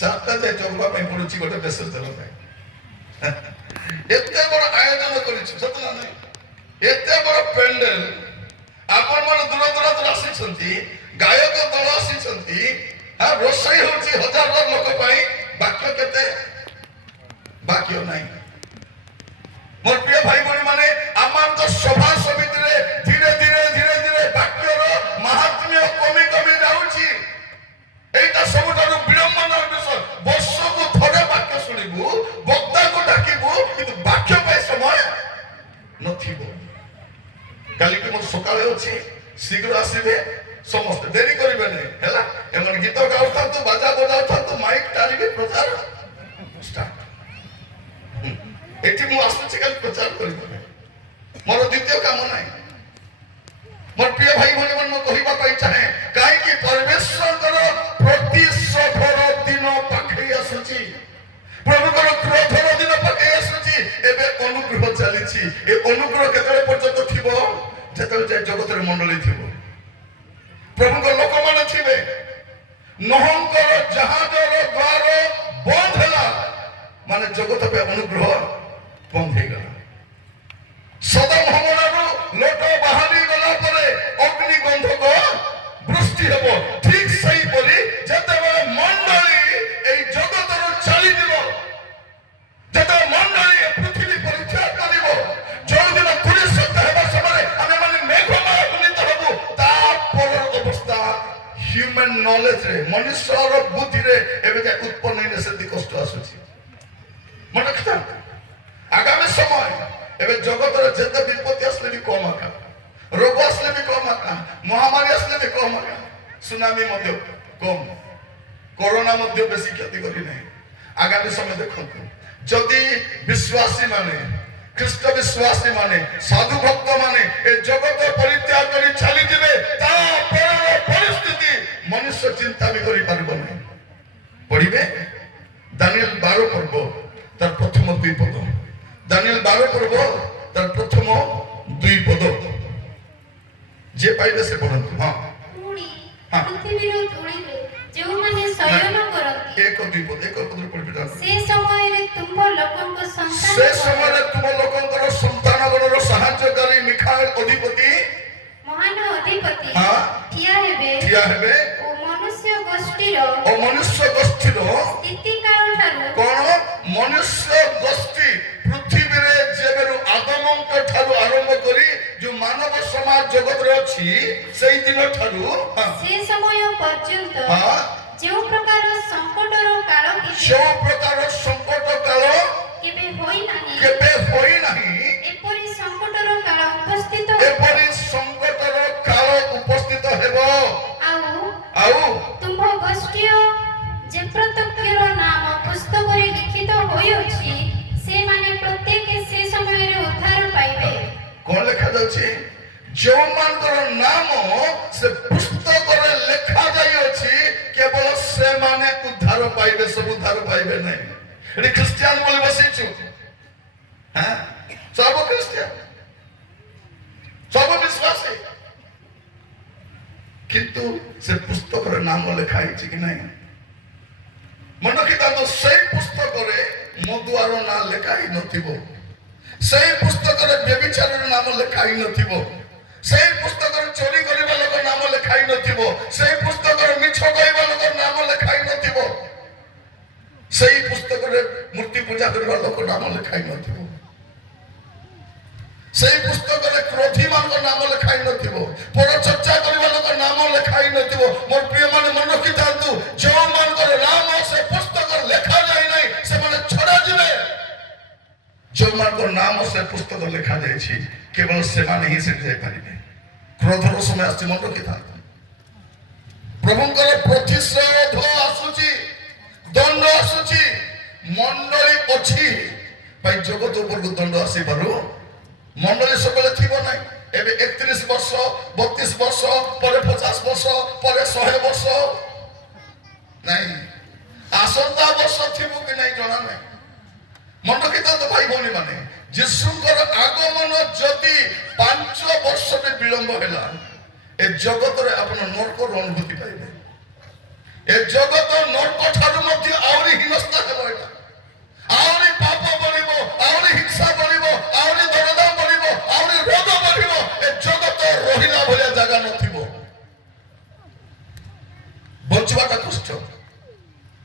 4ଟା ଯାଏ ଜଗିବା ପାଇଁ ପଡୁଛି ଗୋଟେ ମେସେଜ ଦେବା ପାଇଁ। ଏତେ ବଡ ଆୟୋଜନ କରିଛୁ, ସତ ନା ନାହିଁ? ଏତେ ବଡ ପେଣ୍ଡେଲ, ଆପଣମାନେ ଦୂର ଦୂରାନ୍ତରୁ ଆସିଛନ୍ତି, ଗାୟକ ଦଳ ଆସିଛନ୍ତି, ରୋଷେଇ ହଉଛି 1000 ଲୋକ ପାଇଁ। ବାକ୍ୟ କେତେ? ବାକ୍ୟ ନାହିଁ। ମୋର ପ୍ରିୟ ଭାଇ ଭଉଣୀ ମାନେ, ଆମର ତ ସଭା ସମିତିରେ ଧୀରେ ଧୀରେ ଧୀରେ ଧୀରେ ବାକ୍ୟର ମାହାତ୍ମ୍ୟ କମି କମି ଯାଉଛି। এইটা ସବୁଠାରୁ ବିଡ଼ମ୍ବନାର ବିଷୟ। ବର୍ଷକୁ ଥରେ ବାକ୍ୟ ଶୁଣିବୁ, ବକ୍ତାକୁ ଡାକିବୁ, କିନ୍ତୁ ବାକ୍ୟ ପାଇଁ ସମୟ ନଥିବ। କାଲିକି ମୋର ସକାଳେ ଅଛି, ଶୀଘ୍ର ଆସିବେ ସମସ୍ତେ, ଡେରି କରିବେନି ହେଲା। ଏମାନେ ଗୀତ ଗାଉଥାନ୍ତୁ, ବାଜା ବଜାଉଥାନ୍ତୁ, ମାଇକ୍ ଟାଣିବେ, ପ୍ରଚାର ଷ୍ଟାର୍ଟ। ଏଠି ମୁଁ ଆସୁଛି କାଲି ପ୍ରଚାର କରିଦେବେ, ମୋର ଦ୍ୱିତୀୟ କାମ ନାହିଁ। ମୋର ପ୍ରିୟ ଭାଇ ଭଉଣୀ ମାନେ, ମୁଁ କହିବା ପାଇଁ ଚାହେଁ, କାହିଁକି ପରମେଶ୍ୱରଙ୍କର ପ୍ରତିଶୋଧର ଦିନ ପାଖେଇ ଆସୁଛି, ପ୍ରଭୁଙ୍କର କ୍ରୋଧର ଦିନ ପାଖେଇ ଆସୁଛି। ଏବେ ଅନୁଗ୍ରହ ଚାଲିଛି। ଏ ଅନୁଗ୍ରହ କେତେବେଳେ ପର୍ଯ୍ୟନ୍ତ ଥିବ? ଯେତେବେଳେ ଯାଏ ଜଗତରେ ମଣ୍ଡଳୀ ଥିବ, ପ୍ରଭୁଙ୍କ ଲୋକମାନେ ଥିବେ। ନୋହଙ୍କର ଜାହାଜର ଦ୍ୱାର ବନ୍ଦ ହେଲା ମାନେ ଜଗତ ପାଇଁ ଅନୁଗ୍ରହ ବନ୍ଦ ହେଇଗଲା। ସଦମ ହମରାରୁ ଲୋଟ ବାହାରି ଗଲା ପରେ ଅଗ୍ନି ଗନ୍ଧକ ବୃଷ୍ଟି ହେବ। ଠିକ ସେହିପରି ଯେତେବେଳେ ମଣ୍ଡଳୀ ଏଇ ଜଗତରୁ ଚାଲିଯିବ, ଯେତେବେଳେ ମଣ୍ଡଳୀ ପୃଥିବୀ ପରିତ୍ୟାଗ କରିବ, ଯୋଉଦିନ ପୁରୀ ସତ୍ୟ ହେବା ସମୟରେ ଆମେ ମାନେ ମେଘମାଳ ଉନ୍ନୀତ ହେବୁ, ତା ପର ଅବସ୍ଥା ହ୍ୟୁମାନ ନଲେଜରେ, ମନୁଷ୍ୟର ବୁଦ୍ଧିରେ ଏବେ ଯାଏ ଉତ୍ପନ୍ନ ହେଇନି। ସେମିତି କଷ୍ଟ ଆସୁଛି। ମନେ ରଖିଥାନ୍ତୁ, ଆଗାମୀ ସମୟ ଏବେ ଜଗତର ଯେତେ ବିପତ୍ତି ଆସିଲେ ବି କମ ଆକା, ରୋଗ ଆସିଲେ ବି କମ ଆକା, ମହାମାରୀ ଆସିଲେ ବି କମ ଆକା, ସୁନାମି ମଧ୍ୟ କମ, କରୋନା ମଧ୍ୟ ବେଶୀ କ୍ଷତି କରିନାହିଁ। ଆଗାମୀ ସମୟ ଦେଖନ୍ତୁ, ଯଦି ବିଶ୍ୱାସୀ ମାନେ, ଖ୍ରୀଷ୍ଟ ବିଶ୍ୱାସୀ ମାନେ, ସାଧୁ ଭକ୍ତ ମାନେ ଏ ଜଗତ ପରିତ୍ୟାଗ କରି ଚାଲିଯିବେ, ତାପରେ ପରିସ୍ଥିତି ମନୁଷ୍ୟ ଚିନ୍ତା ବି କରିପାରିବ ନାହିଁ। ପଢିବେ ଦାନିଏଲ 12 ପର୍ବ ତାର ପ୍ରଥମ 2 ପଦ। ଦାନିଏଲ 12 ପର୍ବ ତାର ପ୍ରଥମ 2 ପଦ। ଯେ ପାଇବେ ସେ ପଢନ୍ତୁ। ହଁ, ପୁଣି ପୃଥିବୀର ଧୂଳିରେ ଯେଉଁମାନେ ଶୟନ କରନ୍ତି, 1-2 ପଦ, 1 ପଦରୁ ପଢିବେ ଯାଆନ୍ତୁ। ସେ ସମୟରେ ତୁମ ଲୋକଙ୍କ ସେ ସନ୍ତାନ ସମୟରେ ତୁମ ଲୋକଙ୍କର ସନ୍ତାନଗଣର ସାହାଯ୍ୟକାରୀ ମିଖାଏଲ ଅଧିପତି ମହାନ ଅଧିପତି ହଁ। ଠିଆ ହେବେ ଠିଆ ହେବେ ଓ ମନୁଷ୍ୟ ଜଗତରେ ଅଛି ସେଇ ଦିନ ଠାରୁ ସେ ସମୟ ପର୍ଯ୍ୟନ୍ତ ହଁ ଯେଉଁ ପ୍ରକାର ସଙ୍କଟର କାଳ ଯେଉଁ ପ୍ରକାର ସଙ୍କଟ କାଳ କେବେ ହୋଇନାହିଁ କେବେ ହୋଇନାହିଁ ଏପରି ସଙ୍କଟର କାଳ ଉପସ୍ଥିତ ଏପରି ସଙ୍କଟର କାଳ ଉପସ୍ଥିତ ହେବ। ଆଉ ଆଉ ତୁମ୍ଭ ଗୋଷ୍ଠୀୟ ଯେ ପ୍ରତ୍ୟେକର ନାମ ପୁସ୍ତକରେ ଲିଖିତ ହୋଇଅଛି ସେମାନେ ପ୍ରତ୍ୟେକ ସେ ସମୟରେ ଉଦ୍ଧାର ପାଇବେ। କଣ ଲେଖା ଯାଉଛି? ଯେଉଁମାନଙ୍କର ନାମ ସେ ପୁସ୍ତକରେ ଲେଖା ଯାଇଅଛି କେବଳ ସେମାନେ ଉଦ୍ଧାର ପାଇବେ, ସବୁ ଉଦ୍ଧାର ପାଇବେ ନାହିଁ। ଏଠି ଖ୍ରୀଷ୍ଟିଆନ ବୋଲି ବସିଛୁ, ସବୁ ଖ୍ରୀଷ୍ଟିଆନ, ସବୁ ବିଶ୍ୱାସୀ, କିନ୍ତୁ ସେ ପୁସ୍ତକରେ ନାମ ଲେଖା ହେଇଛି କି ନାହିଁ? ମନେ ରଖିଥାନ୍ତୁ, ସେଇ ପୁସ୍ତକରେ ମଦୁଆର ନାଁ ଲେଖା ହେଇନଥିବ, ସେଇ ପୁସ୍ତକରେ ବ୍ୟଭିଚାରର ନାମ ଲେଖା ହେଇନଥିବ, ସେଇ ପୁସ୍ତକରେ ଚୋରି କରିବା ଲୋକ ନାମ ଲେଖା ହେଇନଥିବ, ସେଇ ପୁସ୍ତକରେ ମିଛ କହିବା ଲୋକ ନାମ ଲେଖା ହେଇନଥିବ, ସେଇ ପୁସ୍ତକରେ ମୂର୍ତ୍ତି ପୂଜା କରିବା ଲୋକ ନାମ ଲେଖା ହେଇନଥିବ, ସେଇ ପୁସ୍ତକରେ କ୍ରୋଧୀ ମାନଙ୍କ ନାମ ଲେଖା ହେଇନଥିବ, ପରଚର୍ଚ୍ଚା କରିବା ଲୋକ ନାମ ଲେଖା ହେଇନଥିବ। ମୋର ପ୍ରିୟ ମାନେ ମନେ ରଖିଥାନ୍ତୁ, ଯେଉଁମାନଙ୍କର ନାମ ସେ ପୁସ୍ତକରେ ଲେଖା ଯାଇ ନାହିଁ ସେମାନେ ଛଡା ଯିବେ। ଯେଉଁମାନଙ୍କର ନାମ ସେ ପୁସ୍ତକ ଲେଖା ଯାଇଛି କେବଳ ସେମାନେ ହିଁ ସେଠି ଯାଇପାରିବେ। କ୍ରୋଧର ସମୟ ଆସୁଛି, ମନେ ରଖିଥାନ୍ତୁ। ପ୍ରଭୁଙ୍କର ପ୍ରତିଶୋଧ ଆସୁଛି, ଦଣ୍ଡ ଆସୁଛି, ମଣ୍ଡଳୀ ଅଛି ପାଇଁ ଜଗତ ଉପରକୁ ଦଣ୍ଡ ଆସିବାରୁ ମଣ୍ଡଳୀ ସବୁବେଳେ ଥିବ ନାହିଁ। ଏବେ 31 ବର୍ଷ, 32 ବର୍ଷ ପରେ 50 ବର୍ଷ ପରେ 100 ବର୍ଷ ନାଇଁ, ଆସନ୍ତା ବର୍ଷ ଥିବ କି ନାଇଁ ଜଣା ନାହିଁ। ମନେ ରଖିଥାନ୍ତୁ ଭାଇ ଭଉଣୀ ମାନେ, ଯୀଶୁଙ୍କର ଆଗମନ ଯଦି 5 ବର୍ଷ ବି ବିଳମ୍ବ ହେଲା ଏ ଜଗତରେ ଆପଣ ନର୍କର ଅନୁଭୂତି ପାଇବେ। ଏ ଜଗତ ନର୍କ ଠାରୁ ମଧ୍ୟ ଆହୁରି ହୀନସ୍ତା ହେବ। ଏଟା ଆହୁରି ପାପ ବଢିବ, ଆହୁରି ହିଂସା ବଢିବ, ଆହୁରି ଦରଦାମ ବଢିବ, ଆହୁରି ରୋଗ ବଢିବ। ଏ ଜଗତ ରହିଲା ଭଳିଆ ଜାଗା ନଥିବ, ବଞ୍ଚିବାଟା କଷ୍ଟ।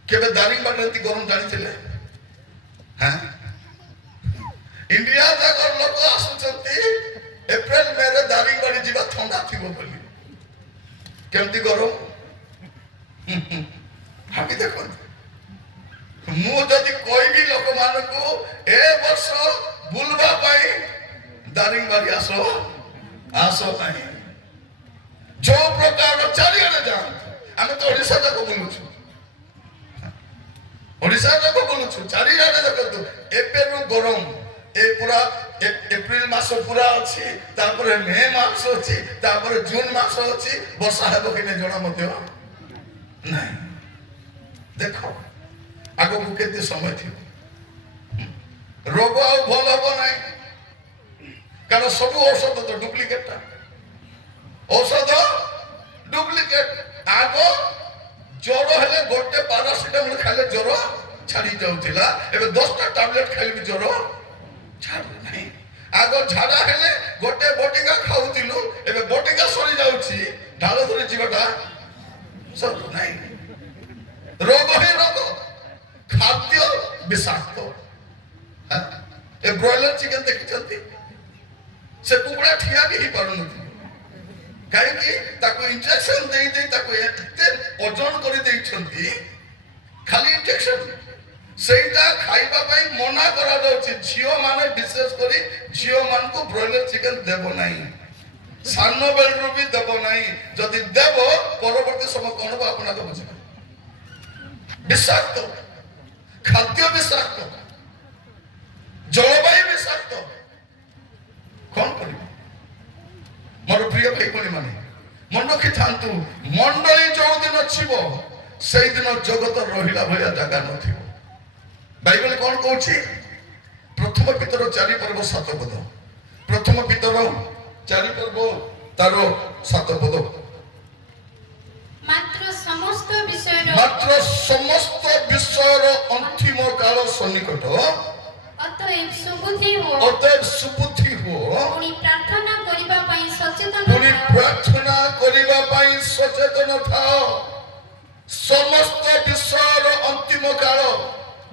କେବେ ଦାରିଙ୍ଗବାଡିରେ ଏମିତି ଗରମ ଜାଣିଥିଲେ? ଇଣ୍ଡିଆ ଯାକ ଲୋକ ଆସୁଛନ୍ତି ଏପ୍ରିଲ ମେରେ ଦାରିଙ୍ଗବାଡି ଯିବା ଥଣ୍ଡା ଥିବ ବୋଲି। କେମିତି ଗରମ ଭାବି ଦେଖନ୍ତୁ। ମୁଁ ଯଦି କହିବି ଲୋକମାନଙ୍କୁ ଏ ବର୍ଷ ବୁଲବା ପାଇଁ ଦାରିଙ୍ଗବାଡି ଆସ ନାହିଁ, ଯୋଉ ପ୍ରକାର ଚାରିଆଡେ ଯାଆନ୍ତୁ। ଆମେ ତ ଓଡିଶା ଯାକ ବୁଲୁଛୁ, ଓଡିଶା ଯାକ ବୁଲୁଛୁ, ଚାରିଆଡେ ଦେଖନ୍ତୁ। ଏବେରୁ ଗରମ, ଏ ପୁରା ଏପ୍ରିଲ ମାସ ପୁରା ଅଛି, ତାପରେ ମେ ମାସ ଅଛି, ତାପରେ ଜୁନ ମାସ ଅଛି। ବର୍ଷା ହେବ କି ନାହିଁ ଜଣା ମଧ୍ୟ ନାହିଁ। ଦେଖ ଆଗକୁ କେତେ ସମୟ ଥିବ, ରୋଗ ଆଉ ଭଲ ହବ ନାହିଁ। କାରଣ ସବୁ ଔଷଧ ତ ଡୁପ୍ଲିକେଟ, ଔଷଧ ଡୁପ୍ଲିକେଟ। ଆଗ ଜ୍ୱର ହେଲେ ଗୋଟେ ପାରାସିଟାମଲ ଖାଇଲେ ଜ୍ୱର ଛାଡି ଯାଉଥିଲା, ଏବେ 10ଟା ଟାବଲେଟ ଖାଇଲେ ବି ଜ୍ୱର ଛାଡୁ ନାହିଁ। ଆଗ ଝାଡା ହେଲେ ଗୋଟେ ବଟିକା ଖାଉଥିଲୁ, ଏବେ ବଟିକା ସରି ଯାଉଛି, ଢାଳ ଧରି ଯିବାଟା ସବୁ ନାହିଁ। ରୋଗ ହିଁ ରୋଗ, ଖାଦ୍ୟ ବିଷାକ୍ତ। ଏ ବ୍ରଏଲର ଚିକେନ ଦେଖିଛନ୍ତି? ସେ କୁକୁଡ଼ା ଠିଆ ବି ହେଇପାରୁନଥିବ, କାହିଁକି? ତାକୁ ଇଞ୍ଜେକ୍ସନ ଦେଇ ଦେଇ ତାକୁ ଏତେ ଓଜନ କରିଦେଇଛନ୍ତି, ଖାଲି ଇଞ୍ଜେକ୍ସନ। ସେଇଟା ଖାଇବା ପାଇଁ ମନା କରାଯାଉଛି। ଝିଅ ମାନେ ବିଶେଷ କରି ଝିଅ ମାନଙ୍କୁ ବ୍ରଏଲର ଚିକେନ ଦେବ ନାହିଁ, ସାନ ବେଳରୁ ବି ଦେବ ନାହିଁ। ଯଦି ଦେବ ପରବର୍ତ୍ତୀ ସମୟ କଣ ହବ ଆପଣ ବୁଝିବେ। ବିଷାକ୍ତ ଖାଦ୍ୟ, ବିଷାକ୍ତ ଜଳବାୟୁ, ବିଷାକ୍ତ। କଣ କରିବ? ମୋର ପ୍ରିୟ ଭାଇ ଭଉଣୀ ମାନେ ମନେ ରଖିଥାନ୍ତୁ, ମଣ୍ଡଳୀ ଯୋଉଦିନ ଥିବ ସେଇଦିନ ଜଗତ ରହିଲା ଭଳିଆ ଜାଗା ନଥିବ। ବାଇବେଲ କଣ କହୁଛି? ପ୍ରଥମ ପିତର 4 ପର୍ବ 7 ପଦ, ପ୍ରଥମ ପିତର 4 ପର୍ବ ତାର 7 ପଦ। ମାତ୍ର ସମସ୍ତ ବିଷୟର ଅନ୍ତିମ କାଳ ସନ୍ନିକଟ, ଅତଏବ ସୁବୁଦ୍ଧି ହୁଅ, ପୁଣି ପ୍ରାର୍ଥନା କରିବା ପାଇଁ ସଚେତନ ଥାଅ। ସମସ୍ତ ବିଷୟର ଅନ୍ତିମ କାଳ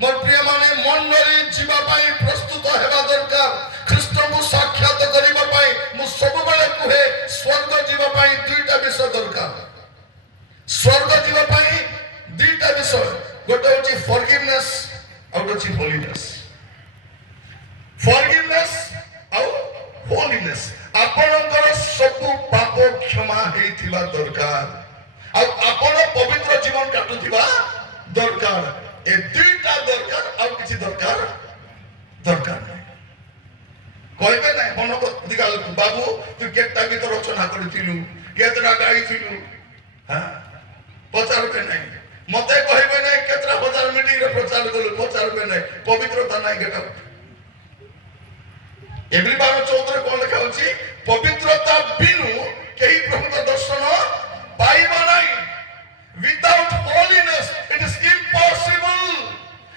ମୋର ପ୍ରିୟମାନେ ମଣ୍ଡଳୀ ଯିବା ପାଇଁ ପ୍ରସ୍ତୁତ ହେବା ଦରକାର। ଖ୍ରୀଷ୍ଟଙ୍କୁ ସାକ୍ଷାତ କରିବା ପାଇଁ ମୁଁ ସବୁବେଳେ କୁହେ ସ୍ୱର୍ଗ ଯିବା ପାଇଁ ଦୁଇଟା ବିଷୟ ଦରକାର। ସ୍ୱର୍ଗ ଯିବା ପାଇଁ ଦୁଇଟା ବିଷୟ, ଗୋଟେ ହେଉଛି ଫରଗିଭନେସ୍ ଆଉ ଗୋଟେ ହେଉଛି ହୋଲିନେସ୍। ଫରଗିଭନେସ୍ ଆଉ ହୋଲିନେସ୍। ଆପଣଙ୍କର ସବୁ ପାପ କ୍ଷମା ହେଇଥିବା ଦରକାର ଆଉ ଆପଣ ପବିତ୍ର ଜୀବନ କାଟୁଥିବା ଦରକାର। ଏ ଦୁଇଟା ଦରକାର, ଆଉ କିଛି ଦରକାର ନାହିଁ। କହିବେ ନାହିଁ ମନ ଅଧିକା ବାବୁ ତୁ କେତେଟା ଗୀତ ରଚନା କରିଥିଲୁ, କେତେଟା ଗାଇଥିଲୁ, ପଚାରବେ ନାହିଁ। ମତେ କହିବେ ନାହିଁ କେତେଟା ହଜାର ମିଟିଂରେ ପ୍ରଚାର କଲୁ, ପଚାରବେ ନାହିଁ। ପବିତ୍ରତା ନାହିଁ କେଟା। ଏଭ୍ରି 12:14 କଣ ଲେଖା ଅଛି? ପବିତ୍ରତା ବିନୁ କେହି ପ୍ରଭୁଙ୍କ ଦର୍ଶନ ପାଇବ ନାହିଁ। Without holiness it is impossible.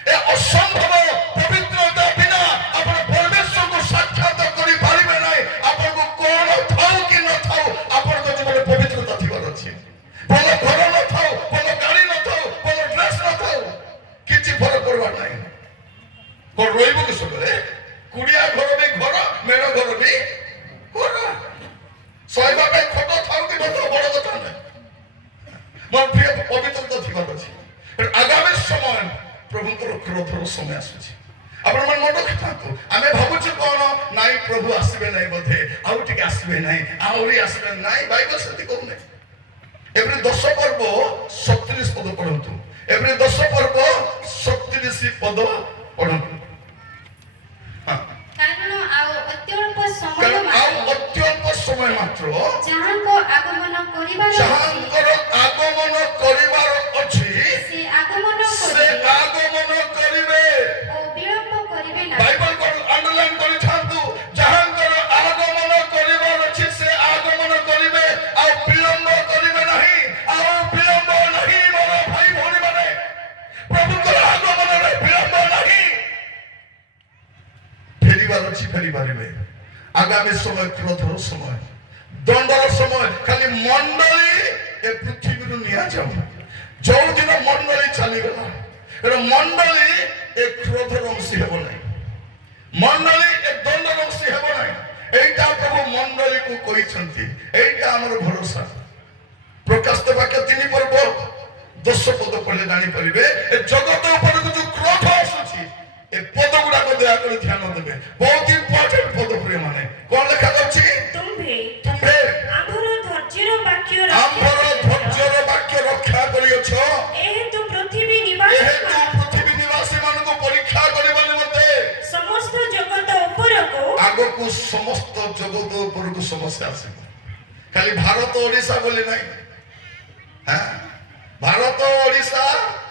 ଏ ଅସମ୍ଭବ। ପବିତ୍ରତା ବିନା ଆପଣ ପରମେଶ୍ୱରଙ୍କୁ ସାକ୍ଷାତ କରିପାରିବେ ନାହିଁ। ଆପଣଙ୍କୁ କଣ ଥାଉ କି ନଥାଉ ଆପଣଙ୍କ ଜୀବନରେ ପବିତ୍ରତା ଥିବାର ଅଛି। ଭଲ ଘର ନଥାଉ, ଭଲ ଗାଡ଼ି ନଥାଉ, ଭଲ ଡ୍ରେସ୍ ନଥାଉ, କିଛି ଫରକ ପଡିବାର ନାହିଁ। କଣ ରହିବ କି ସବୁବେଳେ? କୁଡ଼ିଆ ଘର ବି ଘର, ମେଢ଼ ଘର ବି ଘର। ଶୋଇବା ପାଇଁ ଖଟ ଥାଉ କି ନଥାଉ ବଡ କଥା ନାହିଁ। ମୋର ପ୍ରିୟ ପବିତ୍ରତା ଥିବାର ଅଛି। ଆଗାମୀ ସମୟ ପ୍ରଭୁଙ୍କର କ୍ରୋଧର ସମୟ ଆସୁଛି। ଆପଣମାନେ ମନ ରଖିଥାନ୍ତୁ। ଆମେ ଭାବୁଛୁ କଣ ନାଇଁ ପ୍ରଭୁ ଆସିବେ ନାହିଁ ବୋଧେ, ଆଉ ଟିକେ ଆସିବେ ନାହିଁ, ଆହୁରି ଆସିବେ ନାହିଁ। ବାଇବଲ ସେମିତି କହୁନାହିଁ। ଏଭ୍ରି 10 ପର୍ବ 37 ପଦ ପଢନ୍ତୁ। ଏଭ୍ରି 10 ପର୍ବ 37 ପଦ ପଢନ୍ତୁ। କାରଣ ଆଉ ଅତ୍ୟଳ୍ପ ସମୟ ମାତ୍ର ଯାହାଙ୍କ ଆଗମନ କରିବାର ଅଛି, ଯାହାଙ୍କର ଆଗମନ କରିବାର ଅଛି ସେ ଆଗମନ ସେ କରିବେ ଆଗମନ କରିବେ। ଓ ବିଳମ୍ବ କରିବେ ନାହିଁ। ବାଇବଲ ଆଣ୍ଡରଲାଇନ୍ କରିଥାନ୍ତୁ। ଯାହାଙ୍କର ଆଗମନ କରିବାର ଅଛି ସେ ଆଗମନ କରିବେ ଆଉ ବିଳମ୍ବ କରିବେ ନାହିଁ। ଆଉ ବିଳମ୍ବ ନାହିଁ ମୋର ଭାଇ ଭଉଣୀମାନେ। ପ୍ରଭୁଙ୍କର ଆଗମନରେ ବିଳମ୍ବ ନାହିଁ। ଫେରିବାର ଅଛି, ଫେରିପାରିବେ। ଆଗାମୀ ସମୟ କ୍ରୋଧର ସମୟ, ଦଣ୍ଡର ସମୟ। ଖାଲି ମଣ୍ଡଳୀ ଏ ପୃଥିବୀରୁ ନିଆଯାଉ। ଯୋଉଦିନ ମଣ୍ଡଳୀ ଚାଲିଗଲା, ମଣ୍ଡଳୀ ଏ କ୍ରୋଧର ଅଂଶୀ ହେବ ନାହିଁ। ମଣ୍ଡଳୀ ଏ ଦଣ୍ଡର ଅଂଶୀ ହେବ ନାହିଁ। এইটা প্রভু মণ্ডলীকে କହିଛନ୍ତି। এইটা আমার ভরসা। প্রকাশিত বাক্য 3 পর্ব 10 পদ পড়লে জানিপারিবে এ জগত উপরକୁ ଯୋଉ କ୍ରୋଧ ଆସୁଛି ଏ ପଦ ଗୁଡାକ ଦୟାକରି ଧ୍ୟାନ ଦେବେ। ବହୁତ ଇମ୍ପୋର୍ଟାଣ୍ଟ ପଦ ପ୍ରିୟ ମାନେ। କଣ ଲେଖା ଅଛି? ତୁମ୍ଭେ ଆମ୍ଭର ଧୈର୍ଯ୍ୟର ବାକ୍ୟ ରକ୍ଷା କରିଅଛ। ଏହେତୁ ପୃଥିବୀ ନିବାସୀ ମାନଙ୍କୁ ପରୀକ୍ଷା କରିବା ନିମନ୍ତେ ସମସ୍ତ ଜଗତ ଉପରକୁ ଆଗକୁ ସମସ୍ତ ଜଗତ ଉପରକୁ ସମସ୍ୟା ଆସିବ। ଖାଲି ଭାରତ ଓଡ଼ିଶା ବୋଲି ନାହିଁ। ଭାରତ ଓଡ଼ିଶା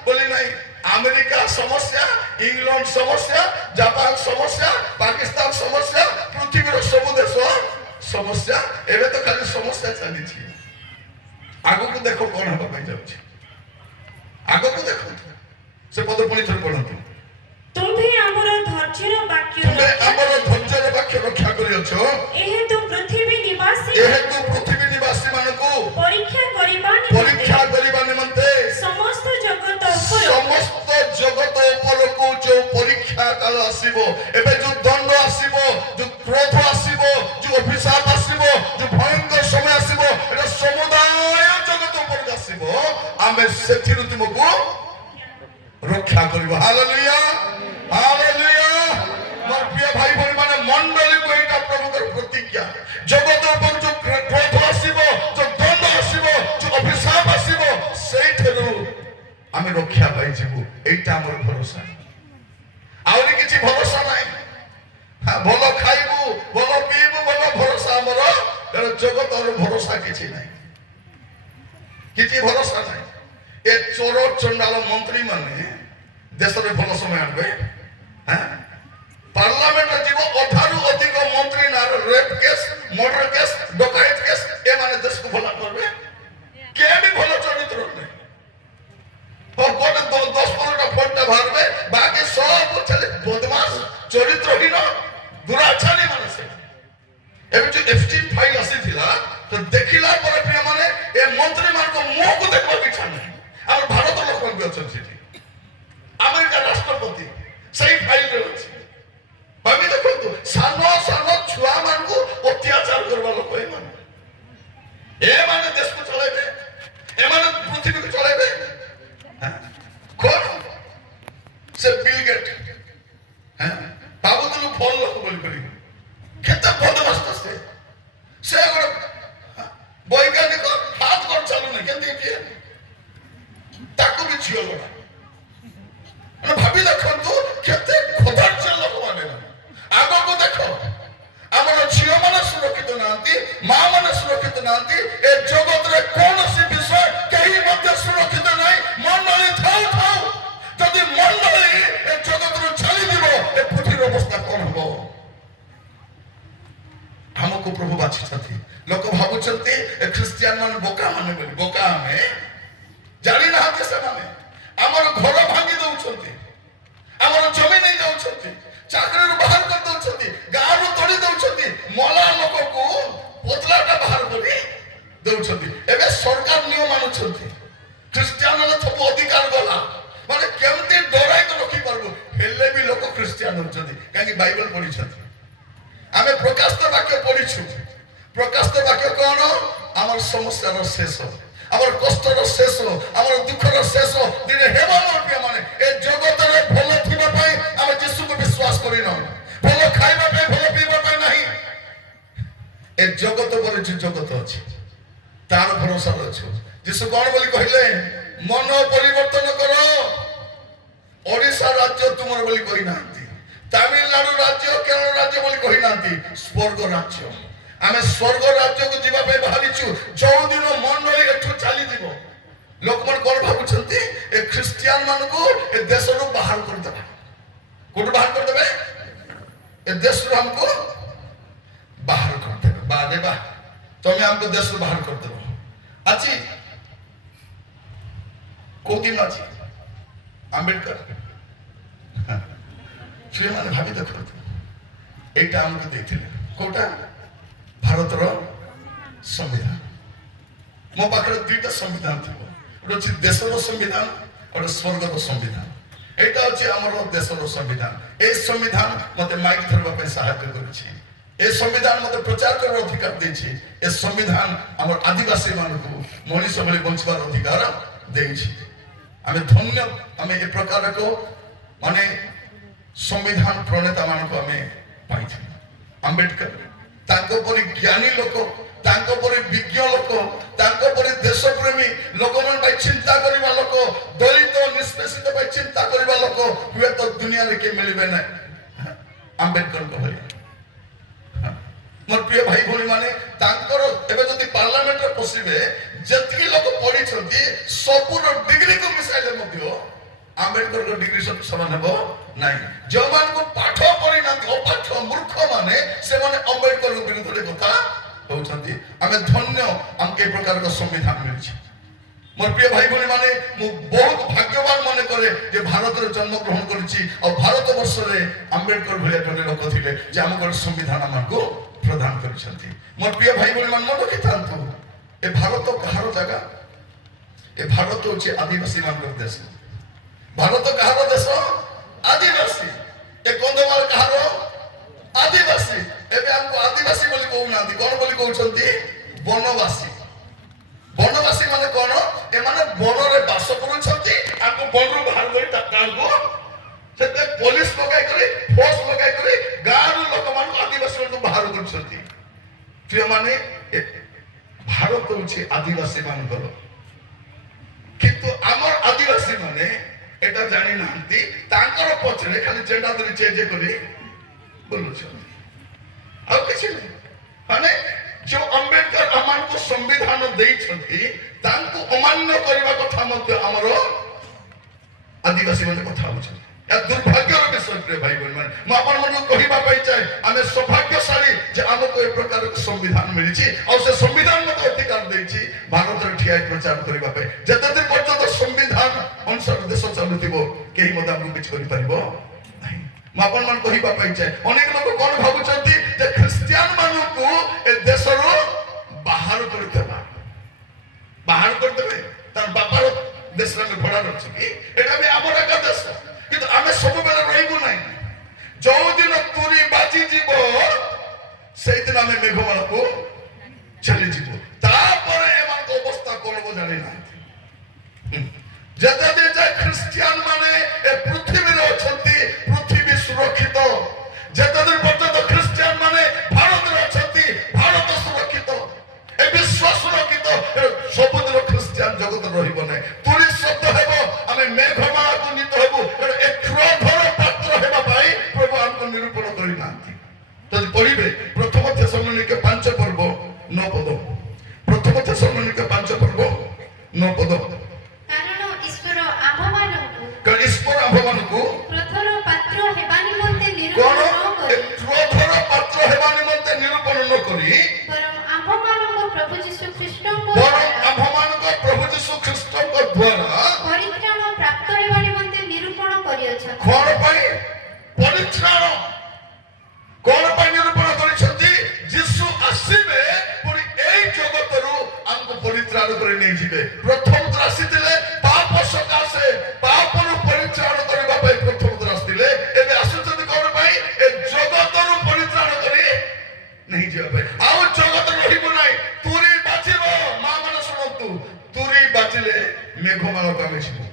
ବୋଲି ନାହିଁ। ଆମେରିକା ସମସ୍ୟା, ଇଂଲଣ୍ଡ ସମସ୍ୟା, ଜାପାନ ସମସ୍ୟା, ପାକିସ୍ତାନ ସମସ୍ୟା, ପୃଥିବୀର ସବୁ ଦେଶ ସମସ୍ୟା। ଏବେ ତ ଖାଲି ସମସ୍ୟା ଚାଲିଛି। ଆଗକୁ ଦେଖ କଣ ହେବା ପାଇଁ ଯାଉଛି। ଆଗକୁ ଦେଖନ୍ତୁ। ସେ ପଦ ପୁଣି ଥରେ ପଢନ୍ତୁ। ତୁମ୍ଭେ ଆମର ଧୈର୍ଯ୍ୟର ବାକ୍ୟ ରକ୍ଷା କରିଅଛ। ଏହେତୁ ପୃଥିବୀ ନିବାସୀ ମାନଙ୍କୁ ପରୀକ୍ଷା କରିବା ନିମନ୍ତେ ସମସ୍ତ ଜଗତ ଉପରକୁ ଯୋଉ ପରୀକ୍ଷା କାଳ ଆସିବ, ଏବେ ଯୋଉ ଦଣ୍ଡ ଆସିବ, ଯୋଉ କ୍ରୋଧ ଆସିବ, ଯୋଉ ଅଭିଶାପ ଆସିବ, ଯୋଉ ଭୟଙ୍କର ସମୟ ଆସିବ, এটা ସମୁଦାୟ ଜଗତ ଉପରକୁ ଆସିବ। ଆମେ ସେଥିରୁ ତୁମକୁ ରକ୍ଷା କରିବ। Hallelujah, hallelujah. ମୋର ପ୍ରିୟ ଭାଇ ଭଉଣୀ ମାନେ, ମଣ୍ଡଳୀକୁ ଏଇଟା ପ୍ରଭୁଙ୍କର ପ୍ରତିଜ୍ଞା। ଜଗତ ଉପରକୁ ଯୋଉ କ୍ରୋଧ ଆସିବ, ଯୋଉ ଦଣ୍ଡ ଆସିବ, ଯୋଉ ଅଭିଶାପ ଆସିବ, ସେଇଠାରୁ ଆମେ ରକ୍ଷା ପାଇଯିବୁ। এইটা আমার ভরসা। আউরি কিছু ভরসা নাই। ভাল খাইবু, ভাল পিইবু, ভাল ভরসা আমার। কারণ জগতর ভরসা কিছু নাই, কিছু ভরসা নাই। এ চোর চন্ডাল মন্ত্রী মানে দেশের ভাল সময় আনবে। পার্লামেন্টে যাব অধারু অধিক মন্ত্রী না রেপ কেস, মর্ডার কেস, ডকায়েত কেস, এ মানে দেশকে ভাল করবে। কে বি ভাল চরিত্র নেই। 10-15টা ফোনটা ভাববে, বাকি সব ছেলে বদমাস, চরিত্রহীন, দুরাচারী মানুষ। ଏବେ ଯୋଉ ଏଫଷ୍ଟିନ୍ ଫାଇଲ୍ ଆସିଥିଲା ତ ଦେଖିଲା ପରେ ପିଲାମାନେ ଏ ମନ୍ତ୍ରୀ ମାନଙ୍କ ମୁହଁକୁ ଦେଖିବାକୁ ଇଚ୍ଛା ନାହିଁ। ଆମର ଭାରତ ଲୋକ ବି ଅଛନ୍ତି ସେଠି, ଆମେରିକା ରାଷ୍ଟ୍ରପତି ଜଗତରେ କୌଣସି ବିଷୟ କେହି ମଧ୍ୟ ସୁରକ୍ଷିତ ନାହିଁ। ମଣ୍ଡଳୀ ଥାଉ ଥାଉ ଯଦି ମଣ୍ଡଳୀ ଏ ଜଗତରୁ ଚାଲିଯିବ ଏ ପୃଥିବୀର ଅବସ୍ଥା କଣ ହବ? ଆମକୁ ପ୍ରଭୁ ବାଛିଛନ୍ତି। ଲୋକ ଭାବୁଛନ୍ତି ଏ ଖ୍ରୀଷ୍ଟିଆନ ମାନେ ବୋକା ମାନେ ବୋଲି। ବୋକା ଆମେ ଜାଣିନାହାନ୍ତି। ସେମାନେ ଆମର ଘର ଭାଙ୍ଗି ଦଉଛନ୍ତି, ଆମର ଜମି ନେଇ ଯାଉଛନ୍ତି, ଚାକରିରୁ ବାହାର କରି ଦଉଛନ୍ତି, ଗାଁରୁ ତୋଳି ଦଉଛନ୍ତି, ମଲା ଲୋକକୁ ପତଲାଟା ବାହାର କରି ଦଉଛନ୍ତି। ଏବେ ସରକାର ନିୟମ ମାନୁଛନ୍ତି। ଖ୍ରୀଷ୍ଟିଆନ ସବୁ ଅଧିକାର ଗଲା ମାନେ କେମିତି ଡରାଇକି ରଖିପାରିବୁ ହେଲେ ବି ଲୋକ ଖ୍ରୀଷ୍ଟିଆନ ହଉଛନ୍ତି। କାହିଁକି? ବାଇବେଲ ପଢିଛନ୍ତି। ଆମେ ପ୍ରକାଶିତ ବାକ୍ୟ ପଢିଛୁ। ପ୍ରକାଶିତ ବାକ୍ୟ କଣ? ଆମର ସମସ୍ୟାର ଶେଷ, ଆମର କଷ୍ଟର ଶେଷ, ଆମର ଦୁଃଖର ଶେଷ ଦିନେ ହେବ। ମୋର ପ୍ରିୟମାନେ, ଏ ଜଗତରେ ଭଲ ଥିବା ପାଇଁ ଆମେ ଯୀଶୁକୁ ବିଶ୍ୱାସ କରିନାହୁଁ। ଭଲ ଖାଇବା ପାଇଁ, ଭଲ ପିଇବା ପାଇଁ ନାହିଁ। ଏ ଜଗତ ପରେ ଯୋଉ ଜଗତ ଅଛି ତାର ଭରସାରେ ଅଛୁ। ଯୀଶୁ କଣ ବୋଲି କହିଲେ? ମନ ପରିବର୍ତ୍ତନ କର। ଓଡ଼ିଶା ରାଜ୍ୟ ତୁମର ବୋଲି କହିନାହାନ୍ତି, ତାମିଲନାଡୁ ରାଜ୍ୟ, କେରଳ ରାଜ୍ୟ ବୋଲି କହିନାହାନ୍ତି, ସ୍ୱର୍ଗ ରାଜ୍ୟ। ଆମେ ସ୍ୱର୍ଗ ରାଜ୍ୟକୁ ଯିବା ପାଇଁ ବାହାରିଛୁ। ଯୋଉଦିନ ମଣ୍ଡଳୀ ଏଠୁ ଚାଲିଯିବ ଲୋକମାନେ କଣ ଭାବୁଛନ୍ତି? ଏ ଖ୍ରୀଷ୍ଟିଆନ ମାନଙ୍କୁ ଏ ଦେଶରୁ ବାହାର କରିଦେବା। କୋଉଠୁ ବାହାର କରିଦେବେ? ଏ ଦେଶରୁ ଆମକୁ ବାହାର କରିଦେବେ। ବାଦେ ବା ତମେ ଆମକୁ ଦେଶରୁ ବାହାର କରିଦେବ। ଆଜି କୋଉ ଦିନ ଅଛି? ଆମ୍ବେଦକର ସେମାନେ ଭାବି ଦେଖନ୍ତୁ, এইটা ଆମକୁ ଦେଇଥିଲେ। କୋଉଟା? ଭାରତର ସମ୍ବିଧାନ। ମୋ ପାଖରେ ଦୁଇଟା ସମ୍ବିଧାନ ଥିବ। ଗୋଟେ ଅଛି ଦେଶର ସମ୍ବିଧାନ, ଗୋଟେ ସ୍ୱର୍ଗର ସମ୍ବିଧାନ। এইটা হচ্ছে আমার দেশের সংবিধান। এই সংবিধান মতে মাইক ধরবা ପାଇଁ সাহায্য করেছে। এই সংবিধান মতে প্রচার করার অধিকার দিয়েছে। এই সংবিধান আমার আদিবাসী মানুষকে মনীষ বলে বঞ্চবার অধিকার দিয়েছে। আমি ধন্য, আমি এ প্রকারক মানে সংবিধান প্রণেতা মানুষ আমি পাইছি। আম্বেদকর তাଙ୍କ পରି জ্ঞানী লোক, ତାଙ୍କ ପରି ବିଜ୍ଞ ଲୋକ, ତାଙ୍କ ପରି ଦେଶପ୍ରେମୀ ଲୋକମାନଙ୍କ ପାଇଁ ଚିନ୍ତା କରିବା ଲୋକ, ଦଳିତ ନିଷ୍ପେଷିତ ପାଇଁ ଚିନ୍ତା କରିବା ଲୋକ ହୁଏତ ଦୁନିଆରେ କିଏ ମିଳିବେ ନାହିଁ ଆମ୍ବେଦକରଙ୍କ ଭଳି। ମୋର ପ୍ରିୟ ଭାଇ ଭଉଣୀ ମାନେ, ତାଙ୍କର ଏବେ ଯଦି ପାର୍ଲାମେଣ୍ଟରେ ପଶିବେ ଯେତିକି ଲୋକ ପଢିଛନ୍ତି ସବୁର ଡିଗ୍ରୀକୁ ମିଶାଇଲେ ମଧ୍ୟ ଆମ୍ବେଦକରଙ୍କ ଡିଗ୍ରୀ ସମାନ ହେବ ନାହିଁ। ଯେଉଁମାନଙ୍କୁ ପାଠ ପଢିନାହାନ୍ତି, ଅପାଠ ମୂର୍ଖ ମାନେ, ସେମାନେ ଆମ୍ବେଦକରଙ୍କ ବିରୁଦ୍ଧରେ କଥା ହଉଛନ୍ତି। ଆମେ ଧନ୍ୟ, ଆମକୁ ଏ ପ୍ରକାରର ସମ୍ବିଧାନ ମିଳିଛି। ମୋର ପ୍ରିୟ ଭାଇ ଭଉଣୀ ମାନେ, ମୁଁ ବହୁତ ଭାଗ୍ୟବାନ ମନେ କରେ ଯେ ଭାରତରେ ଜନ୍ମଗ୍ରହଣ କରିଛି ଆଉ ଭାରତ ବର୍ଷରେ ଆମ୍ବେଦକର ଭଳିଆ ଜଣେ ଲୋକ ଥିଲେ ଯେ ଆମକୁ ଗୋଟେ ସମ୍ବିଧାନ ଆମକୁ ପ୍ରଦାନ କରିଛନ୍ତି। ମୋର ପ୍ରିୟ ଭାଇ ଭଉଣୀ ମାନେ ମନେ ରଖିଥାନ୍ତୁ, ଏ ଭାରତ କାହାର ଜାଗା? ଏ ଭାରତ ହଉଛି ଆଦିବାସୀ ମାନଙ୍କର ଦେଶ। ଭାରତ କାହାର ଦେଶ? ଆଦିବାସୀ। ଏ କନ୍ଧମାଳ କାହାର? ଆଦିବାସୀ। ଏବେ ଆମକୁ ଆଦିବାସୀ ବୋଲି କହୁନାହାନ୍ତି, କଣ ବୋଲି କହୁଛନ୍ତି? ବନବାସୀ। ବନବାସୀ ମାନେ କଣ? ଏମାନେ ବନରେ ବାସ କରୁଛନ୍ତି। ଆମକୁ ବନରୁ ବାହାର କରି ତାଙ୍କୁ ସେଥିପାଇଁ ପୋଲିସ ଲଗାଇ କରି, ଫୋର୍ସ ଲଗାଇ କରି ଗାଁରୁ ଲୋକମାନଙ୍କୁ ଆଦିବାସୀ ମାନଙ୍କୁ ବାହାର କରୁଛନ୍ତି। ପ୍ରିୟମାନେ, ଭାରତ ହଉଛି ଆଦିବାସୀ ମାନଙ୍କର। କିନ୍ତୁ ଆମର ଆଦିବାସୀ ମାନେ এটা জানি নাহাନ୍ତି। ତାଙ୍କର ପଛରେ ଖାଲି ଜେଣ୍ଡା ଧରି ଚେଞ୍ଜ କରି ବୁଲୁଛନ୍ତି, ଆଉ କିଛି ନାହିଁ। ମାନେ ଯୋଉ ଆମ୍ବେଦକର ଆମମାନଙ୍କୁ ସମ୍ବିଧାନ ଦେଇଛନ୍ତି ତାଙ୍କୁ ଅମାନ୍ୟ କରିବା କଥା ମଧ୍ୟ ଆମର ଆଦିବାସୀ ମାନେ କଥା ହଉଛନ୍ତି। ଏହା ଦୁର୍ଭାଗ୍ୟର ବିଷୟ। ପ୍ରିୟ ଭାଇ ଭଉଣୀ ମାନେ, ମୁଁ ଆପଣମାନଙ୍କୁ କହିବା ପାଇଁ ଚାହେଁ, ଆମେ ସୌଭାଗ୍ୟଶାଳୀ ଯେ ଆମକୁ ଏ ପ୍ରକାର ସମ୍ବିଧାନ ମିଳିଛି ଆଉ ସେ ସମ୍ବିଧାନ ମୋତେ ଅଧିକାର ଦେଇଛି ଭାରତରେ ଠିଆ ପ୍ରଚାର କରିବା ପାଇଁ। ଯେତେଦିନ ପର୍ଯ୍ୟନ୍ତ ସମ୍ବିଧାନ ଅନୁସାରେ ଦେଶ ଚାଲୁଥିବ କେହି ମଧ୍ୟ ଆମକୁ କିଛି କରିପାରିବ ନାହିଁ। ମୁଁ ଆପଣମାନଙ୍କୁ କହିବା ପାଇଁ ଚାହେଁ, ଅନେକ ଲୋକ କଣ ଭାବୁଛନ୍ତି ଯେ ଖ୍ରୀଷ୍ଟିଆନ ମାନଙ୍କୁ ଏ ଦେଶରୁ ବାହାର କରିଦେବା, ବାହାର କରିଦେବେ। ତାର ବାପାର ଦେଶରେ ଆମେ ଭଡ଼ାରେ ଅଛୁ କି? ଏଟା ବି ଆମର ଏକା ଦେଶ, କିନ୍ତୁ ଆମେ ସବୁବେଳେ ରହିବୁ ନାହିଁ। ଯୋଉଦିନ ତୁରୀ ବାଜିଯିବ ସେଇଦିନ ଆମେ ମେଘମାଳାକୁ ଚାଲିଯିବୁ। ତାପରେ ଏମାନଙ୍କ ଅବସ୍ଥା କଣ ହବ ଜାଣିନାହାନ୍ତି। ଯେତେଦିନ ଯାଏ ଖ୍ରୀଷ୍ଟିଆନ ମାନେ ଏ ପୃଥିବୀରେ ଅଛନ୍ତି ପୃଥିବୀ ସୁରକ୍ଷିତ। ଯେତେଦିନ ପର୍ଯ୍ୟନ୍ତ ଖ୍ରୀଷ୍ଟିଆନ ମାନେ ଭାରତରେ ଅଛନ୍ତି ଭାରତ ସୁରକ୍ଷିତ, ଏ ବିଶ୍ୱ ସୁରକ୍ଷିତ। ସବୁଦିନ ଖ୍ରୀଷ୍ଟିଆନ ଜଗତ ରହିବ ନାହିଁ। ତୁରୀ ଶବ୍ଦ ହେବ, ଆମେ ମେଘମାଳାକୁ ନୀତ ହେବୁ। ଏ କ୍ରୋଧର ପାତ୍ର ହେବା ପାଇଁ ପ୍ରଭୁ ଆମକୁ ନିରୂପଣ କରିନାହାନ୍ତି। ଯଦି ପଢିବେ ପ୍ରଥମ ଥେସଲୋନିକେ 5 ପର୍ବ 9 ପଦ, ପ୍ରଥମ ଥେସଲୋନିକେ ତେସଲୋନିକେ 5 ପର୍ବ 9 ପଦ। କାରଣ ଈଶ୍ୱର ଆମ୍ଭମାନଙ୍କୁ କାରଣ ଈଶ୍ୱର ଆମ୍ଭମାନଙ୍କୁ କ୍ରୋଧର ପାତ୍ର ହେବା ନିମନ୍ତେ କଣ ନିରୂପଣ ନ କରି କ୍ରୋଧର ପାତ୍ର ହେବା ନିମନ୍ତେ ନିରୂପଣ ନ କରି ବରଂ ଆମ୍ଭମାନଙ୍କୁ ପ୍ରଭୁ ଯୀଶୁ ଖ୍ରୀଷ୍ଟଙ୍କ ବରଂ ଦ୍ୱାରା ଆମ୍ଭମାନଙ୍କ ପ୍ରଭୁ ଯୀଶୁ ଖ୍ରୀଷ୍ଟଙ୍କ ଦ୍ୱାରା ପରିତ୍ରାଣ ପ୍ରାପ୍ତ ହେବା ନିମନ୍ତେ ନିରୂପଣ କରିଅଛନ୍ତି। କଣ ପାଇଁ ପରିତ୍ରାଣ, କଣ ପାଇଁ ନିରୂପଣ କରିଛନ୍ତି? ଯୀଶୁ ଆସିବେ ପୁଣି ଏଇ ଜଗତରୁ ଆମକୁ ପରିତ୍ରାଣ କରି ନେଇଯିବେ। ପ୍ରଥମ ଥର ଆସିଥିଲେ ପାପ ସକାଶେ, ପାପରୁ ପରିତ୍ରାଣ କରିବା ପାଇଁ ପ୍ରଥମ ଥର ଆସିଥିଲେ। ଏବେ ଆସୁଛନ୍ତି କଣ ପାଇଁ? ଏ ଜଗତରୁ ପରିତ୍ରାଣ କରି ନେଇଯିବା ପାଇଁ। ଆଉ ଜଗତ ରହିବ ନାହିଁ, ତୁରି ବାଜିବ। ମା ମାନେ ଶୁଣନ୍ତୁ, ତୁରି ବାଜିଲେ ମେଘମାଳକ ଆମେ ଯିବୁ।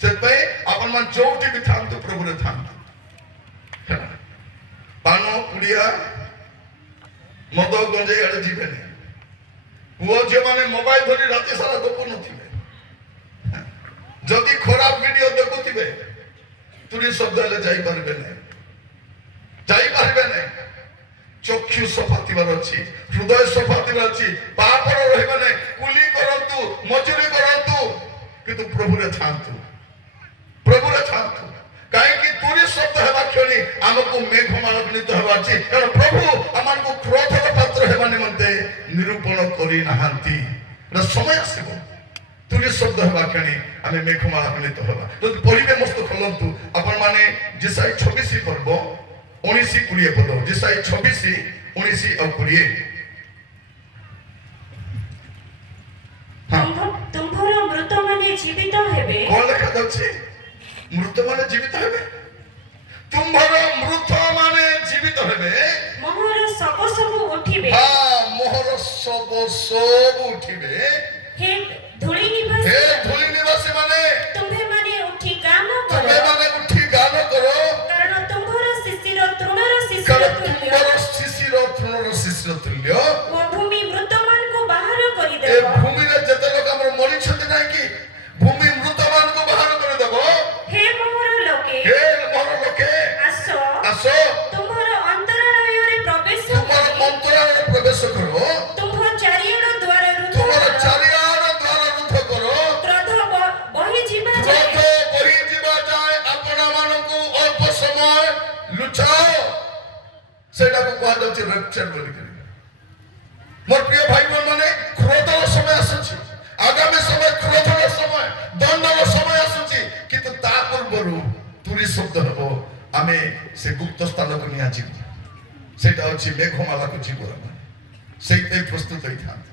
ସେଥିପାଇଁ ଆପଣମାନେ ଯୋଉଠି ବି ଥାନ୍ତୁ ପ୍ରଭୁରେ ଥାନ୍ତୁ। ହେଲା, ପାନ ପୁଡ଼ିଆ ମଦ ଗଞ୍ଜେଇ ଆଡେ ଯିବେନି। ପୁଅ ଝିଅ ମାନେ ମୋବାଇଲ ଧରି ରାତି ସାରା ଗପୁ ନଥିବେ। ଯଦି ଖରାପ ଭିଡିଓ ଦେଖୁଥିବେ ତୁରି ଶବ୍ଦ ହେଲେ ଯାଇପାରିବେ ନାହିଁ, ଯାଇପାରିବେ ନାହିଁ। ଚକ୍ଷୁ ସଫା ଥିବାର ଅଛି, ହୃଦୟ ସଫା ଥିବାର ଅଛି, ପାପର ରହିବେ ନାହିଁ। କୁଲି କରନ୍ତୁ, ମଜୁରୀ କରନ୍ତୁ, କିନ୍ତୁ ପ୍ରଭୁରେ ଥାନ୍ତୁ, ପ୍ରଭୁରେ ଥାନ୍ତୁ। କାହିଁକି ତୁରି ଶବ୍ଦ ହେବା କ୍ଷଣି ଆମକୁ ମେଘମାଳନିତ ହେବା ଅଛି। କାରଣ ପ୍ରଭୁ ଆମକୁ କ୍ରୋଧର ପାତ୍ର ହେବା ନିମନ୍ତେ ନିରୂପଣ କରିନାହାନ୍ତି। ସମୟ ଆସିବ ତୁରି ଶବ୍ଦ ହେବା କ୍ଷଣି ଆମେ ମେଘମାଳନିତ ହେବା। ଯଦି ପଢିବେ ମସ୍ତ ଖୋଲନ୍ତୁ ଆପଣମାନେ ଯେସାଇ 26 ପର୍ବ 19-20 ପଦ। ଯେସାଇ 26, 19 ଆଉ 20। ତୁମ୍ଭର ମୃତମାନେ ଜୀବିତ ହେବେ। କଣ ଲେଖାଯାଉଛି? ମୃତ ମାନେ ଜୀବିତ ହେବେ। ତୁମ୍ଭର ମୃତ ମାନେ ଜୀବିତ ହେବେ। ମୋହର ଶବ ସବୁ ଉଠିବେ। ମୋହର ଶବ ସବୁ ଉଠିବେ। ହେ ଧୂଳି ନିବାସୀ, ହେ ଧୂଳି ନିବାସୀ ମାନେ ତୁମ୍ଭେମାନେ ଉଠି ଗାନ କର। ତୁମେ ମାନେ ଉଠି ଗାନ କର। କାରଣ ତୁମ୍ଭର ଶିଶିର ତୃଣର ଶିଶିର କାରଣ ତୁଲ୍ୟ ତୁମର ଶିଶିର ତୃଣର ଶିଶିର ତୁଲ୍ୟ। ଓ ଭୂମି ମୃତମାନଙ୍କୁ ବାହାର ଏ କରିଦେବ। ଭୂମିରେ ଯେତେ ଲୋକ ଆମର ମରିଛନ୍ତି ନାହିଁ କି, ଭୂମି ମୃତ ମାନଙ୍କୁ ବାହାର କରିଦେବ। ହେ ମୋହର ଲୋକେ, ହେ ମୋର ଲୋକେ ଆସ, ଆସ, ତୁମ୍ଭର ଅନ୍ତରାଳୟରେ ପ୍ରବେଶ ତୁମର କରି ମନ୍ତ୍ରାଳୟରେ ପ୍ରବେଶ କର। ତୁମ୍ଭ ଚାରିଆଡ଼ ଦ୍ୱାର ରୁଦ୍ଧ ତୁମର କର। ଚାରିଆଡ ଦ୍ୱାର ରୁଦ୍ଧ କର। କ୍ରୋଧ ବହିଯିବା କ୍ରୋଧ ଯାଏ ବହିଯିବା ଯାଏ ଆପଣ ମାନଙ୍କୁ ଅଳ୍ପ ସମୟ ଲୁଚାଅ। ସେଇଟାକୁ କୁହାଯାଉଛି ରେପ୍ଚର ବୋଲିକରି। ମୋର ପ୍ରିୟ ଭାଇ ମାନେ, କ୍ରୋଧର ସମୟ ଆସୁଛି। ଆଗାମୀ ସମୟ କ୍ରୋଧର ସମୟ, ଦଣ୍ଡର ସମୟ ଆସୁଛି। କିନ୍ତୁ ତା ପୂର୍ବରୁ ତୁରି ଶବ୍ଦ ହେବ, ଆମେ ସେ ଗୁପ୍ତ ସ୍ଥାନକୁ ନିଆଯିବୁ। ସେଇଟା ହଉଛି ମେଘମାଳାକୁ ଯିବୁ। ଆମେ ସେଇଥିପାଇଁ ପ୍ରସ୍ତୁତ ହେଇଥାନ୍ତି।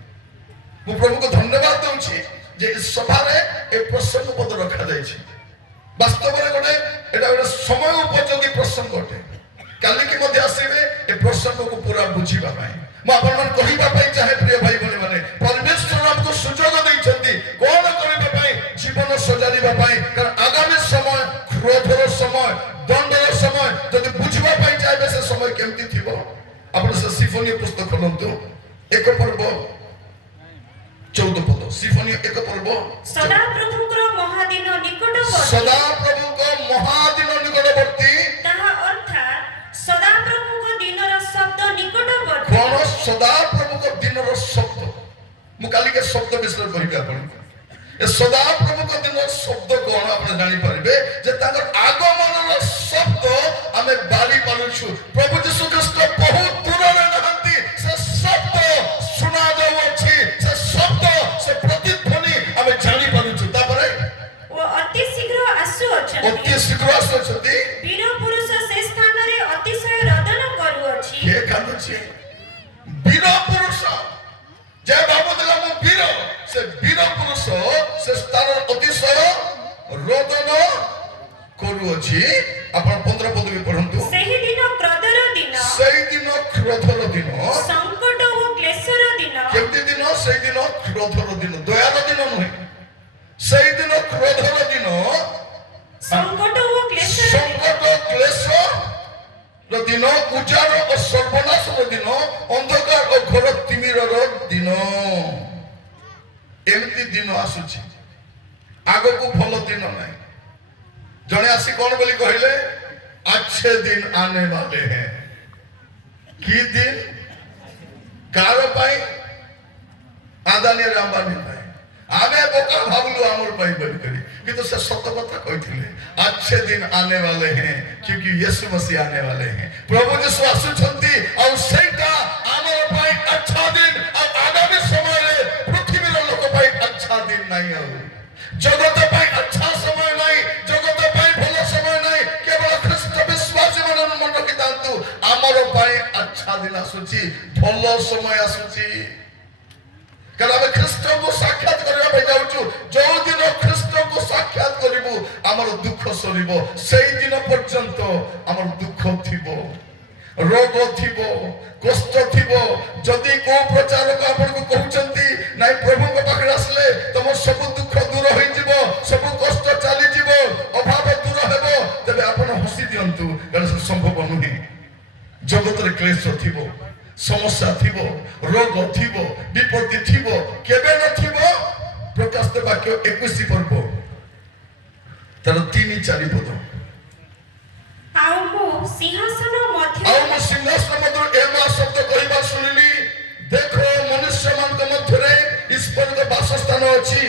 ମୁଁ ପ୍ରଭୁକୁ ଧନ୍ୟବାଦ ଦଉଛି ଯେ ଏ ସଭାରେ ଏ ପ୍ରସଙ୍ଗ ପଦ ରଖାଯାଇଛି। ବାସ୍ତବରେ ଏଟା ଗୋଟେ ସମୟ ଉପଯୋଗୀ ପ୍ରସଙ୍ଗ ଅଟେ। କାଲିକି ମଧ୍ୟ ଆସିବେ ଏ ପ୍ରସଙ୍ଗକୁ ପୁରା ବୁଝିବା ପାଇଁ। ମୁଁ ଆପଣମାନଙ୍କୁ କହିବା ପାଇଁ ଚାହେଁ ପ୍ରିୟ ଭାଇ ଭଉଣୀ ମାନେ, ପରମେଶ୍ୱର ଆମକୁ ସୁଯୋଗ ଦେଇଛନ୍ତି କଣ କରିବା ପାଇଁ? ଜୀବନ ସଜାଡ଼ିବା ପାଇଁ। କାରଣ ଆଗାମୀ ସମୟ କ୍ରୋଧର ସମୟ, ଦଣ୍ଡର ସମୟ। ଯଦି ବୁଝିବା ପାଇଁ ଚାହିଁବେ ସେ ସମୟ କେମିତି ଥିବ, ଆପଣ ସେ ସିଫୋନିୟ ପୁସ୍ତକ ଖୋଲନ୍ତୁ। 1 ପର୍ବ 14 ପଦ। ସିଫୋନିୟ 1 ପର୍ବ। ସଦାପ୍ରଭୁଙ୍କର ମହାଦିନ ନିକଟବର୍ତ୍ତୀ। ସଦାପ୍ରଭୁଙ୍କ ମହାଦିନ ନିକଟବର୍ତ୍ତୀ। ତାହା ଅର୍ଥାତ୍ ସଦାପ୍ରଭୁଙ୍କ ଦିନର ଶବ୍ଦ ନିକଟବର୍ତ୍ତୀ। କଣ ସଦାପ୍ରଭୁଙ୍କ ଦିନର ଶବ୍ଦ? ମୁଁ କାଲିକେ ଶବ୍ଦ ବିଷୟରେ କହିବି ଆପଣଙ୍କୁ। ଏ ସଦାପ୍ରଭୁଙ୍କ ଦିନର ଶବ୍ଦ କଣ ଆପଣ ଜାଣିପାରିବେ ଯେ ତାଙ୍କର ଆଗମନର ଶବ୍ଦ ଆମେ ବାରି ପାରୁଛୁ। ପ୍ରଭୁ ଯୀଶୁ ଖ୍ରୀଷ୍ଟ ବହୁତ ଦୂରରେ ନାହାନ୍ତି। ସେ ଶବ୍ଦ ଶୁଣା ଯାଉଅଛି, ସେ ଶବ୍ଦ, ସେ ପ୍ରତିଧ୍ୱନି ଆମେ ଜାଣିପାରୁଛୁ। ତାପରେ ଓ ଅତି ଶୀଘ୍ର ଆସୁଅଛନ୍ତି। ଅତି ଶୀଘ୍ର ଆସୁଛନ୍ତି। ବୀର ପୁରୁଷ ସେ ସ୍ଥାନରେ ଅତିଶୟ ରୋଦନ କରୁଅଛି। କିଏ କାନ୍ଦୁଛି? ବୀର ପୁରୁଷ ଯେ ଭାବୁଥିଲା ମୁଁ ବୀର, ସେ ବୀର ପୁରୁଷ ସେ ସ୍ଥାନ ଅତିଶୟ ରୋଦନ କରୁଅଛି। ଆପଣ 15 ପଦ ବି ପଢନ୍ତୁ। ସେହି ଦିନ କ୍ରୋଧର ଦିନ, ସେଇ ଦିନ କ୍ରୋଧର ଦିନ। ସଂକଟ ଓ କ୍ଲେଶର ଦିନ। କେମିତି ଦିନ? ସେଇ ଦିନ କ୍ରୋଧର ଦିନ, ଦୟାର ଦିନ ନୁହେଁ। ସେଇ ଦିନ କ୍ରୋଧର ଦିନ, ସଂକଟ ଓ କ୍ଲେଶର ଦିନ। ସଂକଟ କ୍ଲେଶ ଦିନ, ଉଜାଡ଼ ଓ ସର୍ବନାଶର ଦିନ, ଅନ୍ଧକାର ଓ ଘୋର ତିମିରର ଦିନ। ଏମିତି ଦିନ ଆସୁଛି। ଆଗକୁ ଭଲ ଦିନ ନାହିଁ। ଜଣେ ଆସି କଣ ବୋଲି କହିଲେ? अच्छे दिन आने वाले हैं। कि दिन? कार पाई आदानी रे अंबानी भाई आमे बोका भाबलू आमर पाई बन करी किंतु से सत्य कथा कहथिले अच्छे दिन आने वाले हैं क्योंकि यीशु मसीह आने वाले हैं प्रभु यीशु आसुछंती और सेटा आमर पाई अच्छा दिन और आगामी समय रे पृथ्वी रे लोक पाई अच्छा दिन नहीं हो जगत पाई अच्छा समय नहीं जगत पाई भलो समय नहीं केवल ख्रीष्ट विश्वासी मन मन की दांतु आमर पाई अच्छा दिन आसुची भलो समय आसुची कारण आम ख्रीष्ट को साक्षात करबा जाउछु जो दिन ख्रीष्ट को साक्षात करिबु हमर दुख सरिबो सेई दिन पर्यंत हमर दुख थिबो रोग थिबो कष्ट थिबो जदि को प्रचारक आपन को कहउचंती नाइ प्रभु को पाखरे आसले तम सब दुख दूर होई जिवो सब कष्ट चली जिवो अभाव दूर हेबो तबे आपन हसी दियंतु कारण से संभव नुहे जगत रे क्लेश थिबो समस्या थिबो रोग थिबो विपत्ति थिबो केबे न थिबो प्रकाश वाक्य 21 पर्व तर 3-4 पद ଆଉ ମୁଁ ସିଂହାସନ ମଧ୍ୟ ଆଉ ମୁଁ ସିଂହାସନ ମଧ୍ୟ ଏମା ଶବ୍ଦ କହିବା ଶୁଣିଲି ଦେଖ ମନୁଷ୍ୟ ମାନଙ୍କ ମଧ୍ୟରେ ଈଶ୍ୱରଙ୍କ ବାସସ୍ଥାନ ଅଛି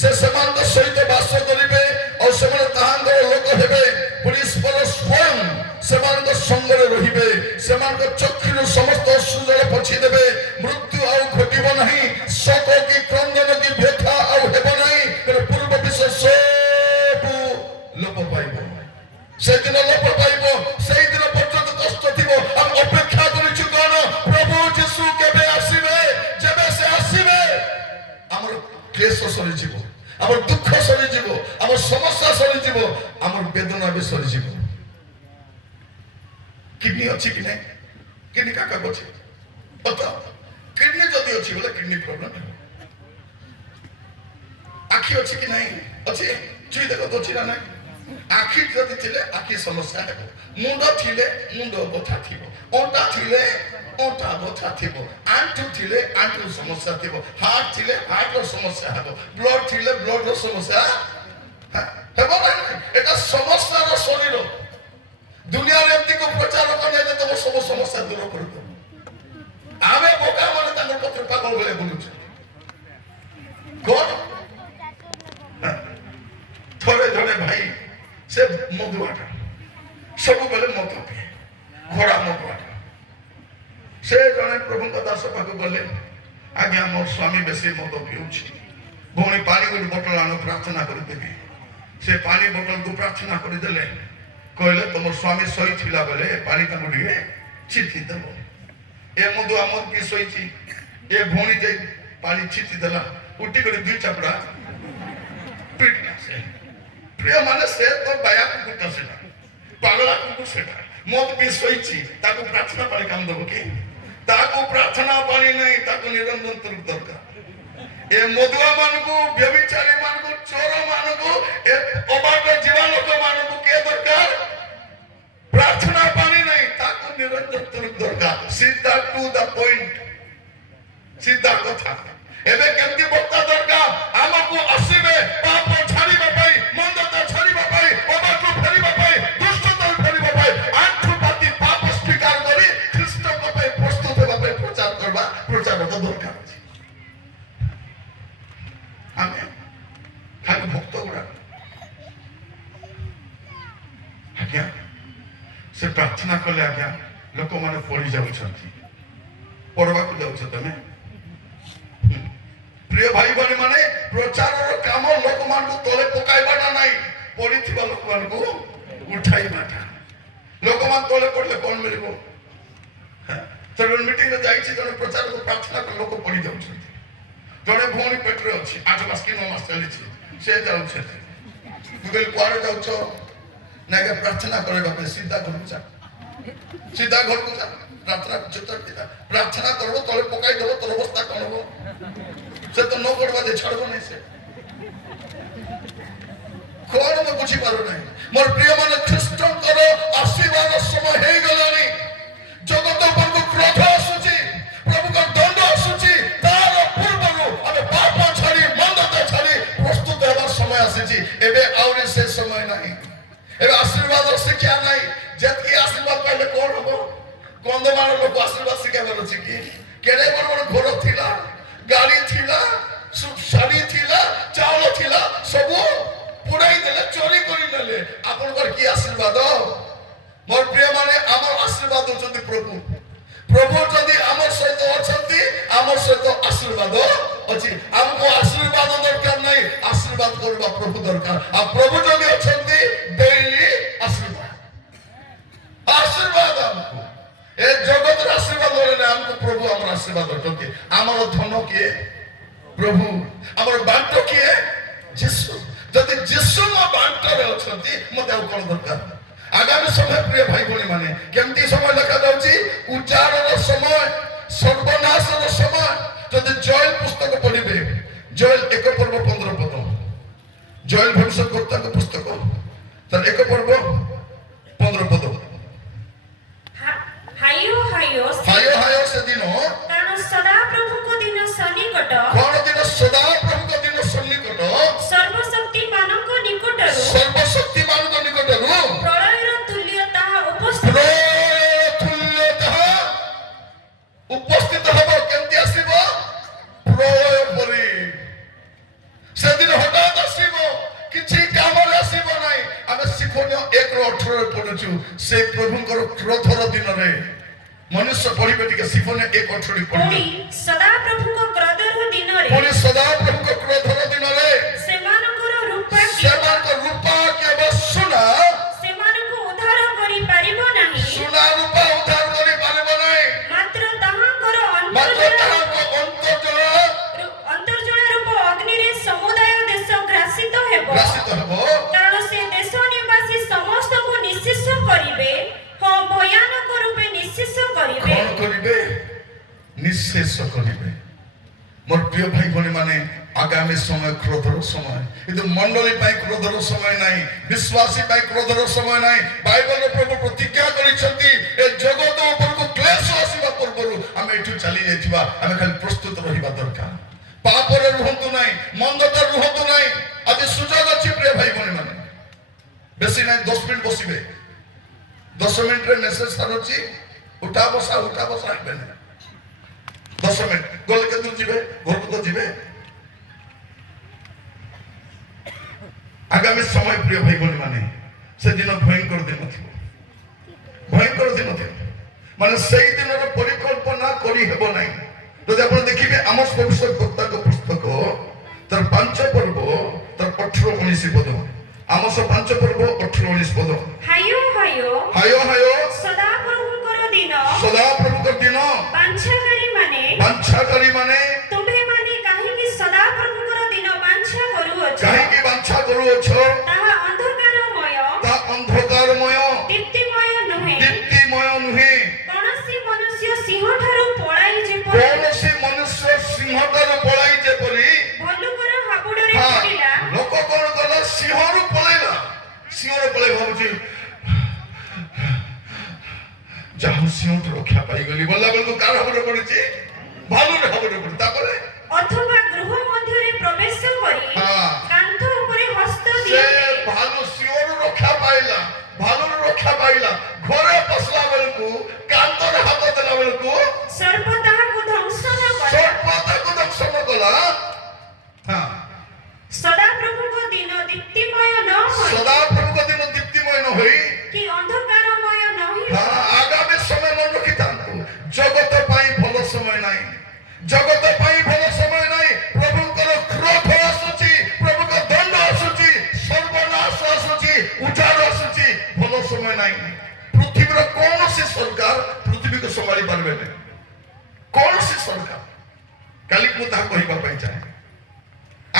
ସେ ସେମାନଙ୍କ ସହିତ ବାସ କରିବେ ଆଉ ସେମାନେ ତାହାଙ୍କର ଲୋକ ହେବେ ପୁଣି ଈଶ୍ୱର ସ୍ୱୟଂ ସେମାନଙ୍କ ସଙ୍ଗରେ ରହିବେ ସେମାନଙ୍କ ଚକ୍ଷୁରୁ ସମସ୍ତ ଅସୁଜଳ ପୋଛି ଦେବେ ମୃତ୍ୟୁ ଆଉ ଘଟିବ ନାହିଁ ଶୋକ କି କ୍ରନ୍ଦନ କି ବ୍ୟଥା ଆଉ ହେବ ନାହିଁ ପୂର୍ବ ବିଷୟ ସବୁ ଲୋପ ପାଇବ ସେଦିନ ଲୋପ ପାଇବ ସେଇଦିନ ପର୍ଯ୍ୟନ୍ତ କଷ୍ଟ ଥିବ ଆମେ ଅପେକ୍ଷା କରିଛୁ କଣ ପ୍ରଭୁ ଯୀଶୁ କେବେ ଆସିବେ ଯେବେ ସେ ଆସିବେ ଆମର କ୍ଲେଶ ସରିଯିବ ଆମର ଦୁଃଖ ସରିଯିବ ଆମର ସମସ୍ୟା ସରିଯିବ ଆମର ବେଦନା ବି ସରିଯିବ किडनी अच्छी कि नहीं किडनी का अच्छी बताओ किडनी जदि अच्छी बोले किडनी प्रॉब्लम है आखि अच्छी कि नहीं अच्छी चुई देखो दोची ना नहीं आखि जदि थिले आखि समस्या है मुंड थिले मुंड बथा थिबो ओंटा थिले ओंटा बथा थिबो आंटू थिले आंटू समस्या थिबो हार्ट थिले हार्ट रो समस्या है ब्लड थिले ब्लड रो समस्या हेबो ना एटा समस्या रो शरीर दुनिया रे एमती को प्रचार करले तो सब समस्या दूर कर दो आमे बोका माने तांगर पत्र पागल बोले बोलुछ कोन थोड़े जने भाई से मधुआटा सब बेले मत पिए घोड़ा मधुआटा से जने प्रभु का दास पाक गले आज्ञा मोर स्वामी बेसी मत पिउछि भौणी पानी को बोतल आनो प्रार्थना कर देबे से पानी बोतल को प्रार्थना कर देले कहले तुम स्वामी सही थिला बेले पानी तम दिए छिटी दबो ए मधु आमर की सही थी ए भौणी जे पानी छिटी देला उठी कर दुई चापड़ा पीटना से प्रिय माने से तो बाया को कुटसेना पागला को कुटसेना मत भी सही थी ताको प्रार्थना पाले काम दबो के ताको प्रार्थना पाली नहीं ताको निरंतर तुर दरकार ए मधुआ मान को व्यभिचारी मान को चोर मान को ए अबाट जीवा लोक मान को के दरकार प्रार्थना पानी नहीं ताको निरंतर तुर दरकार सीधा टू द पॉइंट सीधा कथा एबे केमती बक्ता दरकार हमको आसीबे पाप छाड़ीबा पई मंदता छाड़ीबा पई अबाट फेरीबा पई दुष्टता फेरीबा पई आंठु पाती पाप स्वीकार करी ख्रीष्ट को पे प्रस्तुत हेबा पई प्रचार करबा प्रचार तो दरकार आमे खाली भक्त गुड़ा आज्ञा से प्रार्थना कले आज्ञा लोक माने पड़ी जाउछंती पढ़वा को जाउछ तमे प्रिय भाई बहन माने प्रचार रो काम लोक मान को तले पकाइबाटा नाही पड़ी थिबा लोक मान को उठाइबाटा लोक मान तले पड़ले कोन मिलिबो सर्वन मीटिंग रे जाई छी जने प्रचार को प्रार्थना को लोक पड़ी जाउछंती जने भौणी पेटरे अछि 8 मास कि 9 मास चली छी से जाउछ तुगल कुआरे जाउछ नागे प्रार्थना करबा पे सीधा घर को जा प्रार्थना चित्तर पिता प्रार्थना करबो तले पकाई देबो तोर अवस्था कोन हो से तो न पड़वा दे छाड़बो नहीं से कोन में बुझी पारो नहीं मोर प्रिय मन ख्रीष्टन करो आशीर्वाद समय हे गलानी जगत पर को क्रोध आसुची प्रभु का दंड आसुची तार पूर्वरु अबे पाप छाड़ी मंदता छाड़ी प्रस्तुत हेबा समय आसीची एबे आउरी से समय नहीं एबे आशीर्वाद शिक्षा नहीं जतकी आशीर्वाद पहले कोन हो कंदमान लोक आशीर्वाद शिक्षा बरछि कि केडे बड़ बड़ घोर थिला ଗାଡି ଥିଲା ଶାଢୀ ଥିଲା ଚାଉଳ ଥିଲା ସବୁ ପୁରାଇ ଦେଲେ ଚୋରି କରି ନେଲେ ଆପଣଙ୍କର କି ଆଶୀର୍ବାଦ ମୋର ପ୍ରିୟ ମାନେ ଆମର ଆଶୀର୍ବାଦ ହଉଛନ୍ତି ପ୍ରଭୁ ପ୍ରଭୁ ଯଦି ଆମ ସହିତ ଅଛନ୍ତି ଆମ ସହିତ ଆଶୀର୍ବାଦ ଅଛି ଆମକୁ ଆଶୀର୍ବାଦ ଦରକାର ନାହିଁ ଆଶୀର୍ବାଦ କରିବା ପ୍ରଭୁ ଦରକାର ଆଉ ପ୍ରଭୁ ଯଦି ଅଛନ୍ତି ଡେଲି ଆଶୀର୍ବାଦ ଆମକୁ ଏ ଜଗତର ଆଶୀର୍ବାଦ ଆମକୁ ପ୍ରଭୁ ଆମର ଆଶୀର୍ବାଦ ଅଛନ୍ତି ଆମର ଧନ କିଏ ପ୍ରଭୁ ଆମର ବାଣ୍ଟ କିଏ ଯୀଶୁ ଯଦି ଯୀଶୁ ମୋ ବାଣ୍ଟରେ ଅଛନ୍ତି ମତେ ଆଉ କଣ ଦରକାର ଆଗାମୀ ସମୟ ପ୍ରିୟ ଭାଇ ଭଉଣୀ ମାନେ କେମିତି ସମୟ ଲେଖାଯାଉଛି ଉଚ୍ଚାରର ସମୟ ସର୍ବନାଶର ସମୟ ଯଦି ଜଏଲ ପୁସ୍ତକ ପଢିବେ ଜଏଲ 1 ପର୍ବ 15 ପଦ ଜଏଲ ଭବିଷ୍ୟତକର୍ତ୍ତାଙ୍କ ପୁସ୍ତକ ତାର 1 ପର୍ବ 15 ପଦ ହାୟ ସେଦିନ କାରଣ ସଦାପ୍ରଭୁଙ୍କ ଦିନ ସନ୍ନିକଟ କଣ ଦିନ ସଦାପ୍ରଭୁଙ୍କ ଦିନ ସନ୍ନିକଟ ସର୍ବଶକ୍ତିମାନଙ୍କ ନିକଟରୁ ପ୍ରଳୟର ତୁଲ୍ୟ ତାହା ଉପସ୍ଥିତ ହବ କେମିତି ଆସିବ ପ୍ରଳୟ ପରି ସେଦିନ ହଠାତ୍ ଆସିବ କିଛି କାମରେ ଆସିବ ନାହିଁ ଆମେ ଶିଖନୀୟ 1:18 ପଢୁଛୁ ସେ ପ୍ରଭୁଙ୍କର କ୍ରୋଧର ଦିନରେ ମନୁଷ୍ୟ ପଢିବେ ଟିକେ ଶିଖନୀୟ 1:18 ପଢିବେ ସଦାପ୍ରଭୁଙ୍କ କ୍ରୋଧର ଦିନରେ ସେମାନଙ୍କର ରୂପା କେବଳ ସୁନା ସେମାନଙ୍କୁ ଉଦ୍ଧାର କରିପାରିବ ନାହିଁ ସୁନା ରୂପା ଉଦ୍ଧାର କରିପାରିବ ନାହିଁ ମାତ୍ର ତାହାଙ୍କର ଅନ୍ତର୍ଜଳ ରୂପ ଅଗ୍ନିରେ ସମୁଦାୟ ଦେଶ ଗ୍ରାସିତ ହେବ କାରଣ ସେ ଦେଶ ନିବାସୀ ସମସ୍ତଙ୍କୁ ନିଃଶେଷ କରିବେ ହଁ ଭୟାନକ ରୂପେ ନିଃଶେଷ କରିବେ ନିଃଶେଷ କରିବେ ମୋର ପ୍ରିୟ ଭାଇ ଭଉଣୀ ମାନେ ଆଗାମୀ ସମୟ କ୍ରୋଧର ସମୟ କିନ୍ତୁ ମଣ୍ଡଳୀ ପାଇଁ କ୍ରୋଧର ସମୟ ନାହିଁ ବିଶ୍ୱାସୀ ପାଇଁ କ୍ରୋଧର ସମୟ ନାହିଁ ବାଇବଲର ପ୍ରଭୁ ପ୍ରତିଜ୍ଞା କରିଛନ୍ତି ଏ ଜଗତ ଉପରକୁ କ୍ଲେଶ ଆସିବା ପୂର୍ବରୁ ଆମେ ଏଠୁ ଚାଲି ଯାଇଥିବା ଆମେ ଖାଲି ପ୍ରସ୍ତୁତ ରହିବା ଦରକାର ପାପରେ ରୁହନ୍ତୁ ନାହିଁ ମନ୍ଦତା ରୁହନ୍ତୁ ନାହିଁ ଆଜି ସୁଯୋଗ ଅଛି ପ୍ରିୟ ଭାଇ ଭଉଣୀ ମାନେ ବେଶୀ ନାହିଁ 10 ମିନିଟ ବସିବେ 10 ମିନିଟରେ ମେସେଜ ସାରୁଛି ଉଠା ବସା ହେବେ ନାହିଁ 10 ମିନିଟ ଗଲେ କେତେ ଯିବେ ଘରକୁ ତ ଯିବେ ଆଗାମୀ ସମୟ ପ୍ରିୟ ଭାଇ ଭଉଣୀ ମାନେ ସେଦିନ ଭୟଙ୍କର ଦିନ ଥିବ ମାନେ ସେଇ ଦିନର ପରିକଳ୍ପନା କରି ହେବ ନାହିଁ ଯଦି ଆପଣ ଦେଖିବେ ଆମ ଭବିଷ୍ୟତକର୍ତ୍ତାଙ୍କ ପୁସ୍ତକ ତାର 5 ପର୍ବ ତାର 18-19 ପଦ ଆମ 5 ପର୍ବ 18-19 ପଦ ହାୟ ସଦାପ୍ରଭୁଙ୍କର ଦିନ ବାଞ୍ଛାକାରୀ ମାନେ ତୁମ୍ଭେମାନେ କାହିଁକି ସଦାପ୍ରଭୁଙ୍କର ଦିନ ବାଞ୍ଛା କରୁଅଛ ତାହା ଅନ୍ଧକାରମୟ ଦୀପ୍ତିମୟ ନୁହେଁ କୌଣସି ମନୁଷ୍ୟ ସିଂହଠାରୁ ପଳାଇ ଯେପରି ଭଲ୍ଲୁକର ହାବୁଡରେ ପଡ଼ିଲା ଲୋକ କଣ କଲା ସିଂହରୁ ପଳେଇଲା ଭାବୁଛି ଯାହା ସିଂହଠୁ ରକ୍ଷା ପାଇଗଲି ବୋଲା ବେଳକୁ କାହାର ହାବୁଡରେ ପଡିଛି ଭାଲୁର ହାବୁଡରେ ପଡିଛି ତାପରେ ଅଥବା ଗୃହ ମଧ୍ୟରେ ପ୍ରବେଶ କରି କାନ୍ଥ ଉପରେ ହସ୍ତ ସେ ଦିଏ ଭାଲୁ ସିଂହରୁ ରକ୍ଷା ପାଇଲା ଘରେ ପଶିଲା ବେଳକୁ କାନ୍ଥରେ ହାତ ଦେଲା ବେଳକୁ ସର୍ପ ତାହାକୁ ଦଂଶନ କଲା ସଦାପ୍ରଭୁଙ୍କ ଦିନ ଦୀପ୍ତିମୟ ନ ହୋଇ କି ଅନ୍ଧକାରମୟ ନ ହୋଇ ଆଗାମୀ ସମୟ ମନେ ରଖିଥାନ୍ତୁ ଜଗତ ପାଇଁ ଭଲ ସମୟ ନାହିଁ ପ୍ରଭୁଙ୍କର କ୍ରୋଧ ଆସୁଛି ପ୍ରଭୁଙ୍କ ଦଣ୍ଡ ଆସୁଛି ସର୍ବନାଶ ଆସୁଛି ଉଜାଡ ଆସୁଛି ଭଲ ସମୟ ନାହିଁ ପୃଥିବୀର କୌଣସି ସରକାର ପୃଥିବୀକୁ ସମ୍ଭାଳି ପାରିବେ ନାହିଁ କୌଣସି ସରକାର କାଲି ମୁଁ ତାହା କହିବା ପାଇଁ ଚାହେଁ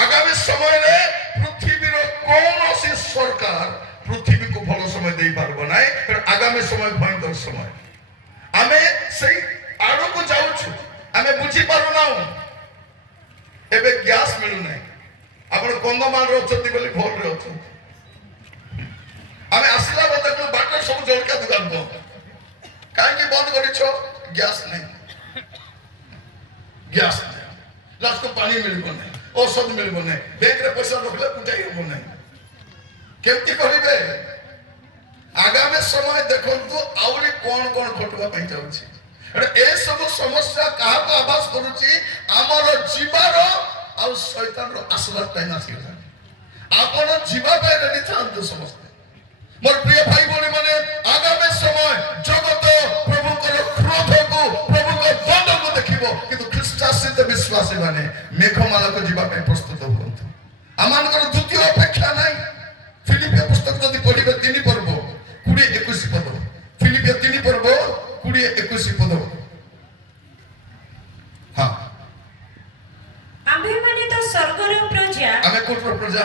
ଆଗାମୀ ସମୟରେ ପୃଥିବୀର କୌଣସି ସରକାର ପୃଥିବୀକୁ ଭଲ ସମୟ ଦେଇପାରିବ ନାହିଁ କାରଣ ଆଗାମୀ ସମୟ ଭୟଙ୍କର ସମୟ ଆମେ ସେଇ ଆଡ଼କୁ ଯାଉଛୁ ଆମେ ବୁଝିପାରୁନାହୁଁ ଏବେ ଗ୍ୟାସ୍ ମିଳୁନାହିଁ ଆପଣ କନ୍ଧମାଳରେ ଅଛନ୍ତି ବୋଲି ଭୋରରେ ଅଛନ୍ତି ଆମେ ଆସିଲା ବେଳେ ବାଟରେ ସବୁ ଜଳଖିଆ ଦୋକାନ ବନ୍ଦ କାହିଁକି ବନ୍ଦ କରିଛ ଗ୍ୟାସ୍ ନାହିଁ ଲାଷ୍ଟକୁ ପାଣି ମିଳିବ ନାହିଁ ଔଷଧ ମିଳିବ ନାହିଁ ବ୍ୟାଙ୍କରେ ପଇସା ରଖିଲେ ଉଠାଇ ହେବ ନାହିଁ କେମିତି କରିବେ ଆଗାମୀ ସମୟ ଦେଖନ୍ତୁ ଆହୁରି କଣ ଘଟିବା ପାଇଁ ଯାଉଛି ଏ ସବୁ ସମସ୍ୟା କାହାକୁ ଆଭାସ କରୁଛି? ଆମର ଯିବାର ଆଉ ଶୈତାନର ଆସିବାର ଟାଇମ୍ ଆସିଗଲାଣି। ଆପଣ ଯିବା ପାଇଁ ରେଡି ଥାନ୍ତୁ ସମସ୍ତେ। ମୋର ପ୍ରିୟ ଭାଇ ଭଉଣୀ ମାନେ, ଆଗାମୀ ସମୟ ଜଗତ ପ୍ରଭୁଙ୍କର କ୍ରୋଧକୁ, ପ୍ରଭୁଙ୍କ ଦଣ୍ଡକୁ ଦେଖିବ, କିନ୍ତୁ ଖ୍ରୀଷ୍ଟାଶ୍ରିତ ବିଶ୍ୱାସୀ ମାନେ ମେଘମାଳାକୁ ଯିବା ପାଇଁ ପ୍ରସ୍ତୁତ ହୁଅନ୍ତୁ। ଆମମାନଙ୍କର ଦ୍ୱିତୀୟ ଅପେକ୍ଷା ନାହିଁ। ଫିଲିପିଓ ପୁସ୍ତକ ଯଦି ପଢିବେ 3 ପର୍ବ 20-21 ପଦ, ଫିଲିପିଓ 3 ପର୍ବ 20-21 ପଦ। ହଁ, ଆମ୍ଭେମାନେ ତ ସ୍ୱର୍ଗର ପ୍ରଜା। ଆମେ କୋଉଠର ପ୍ରଜା?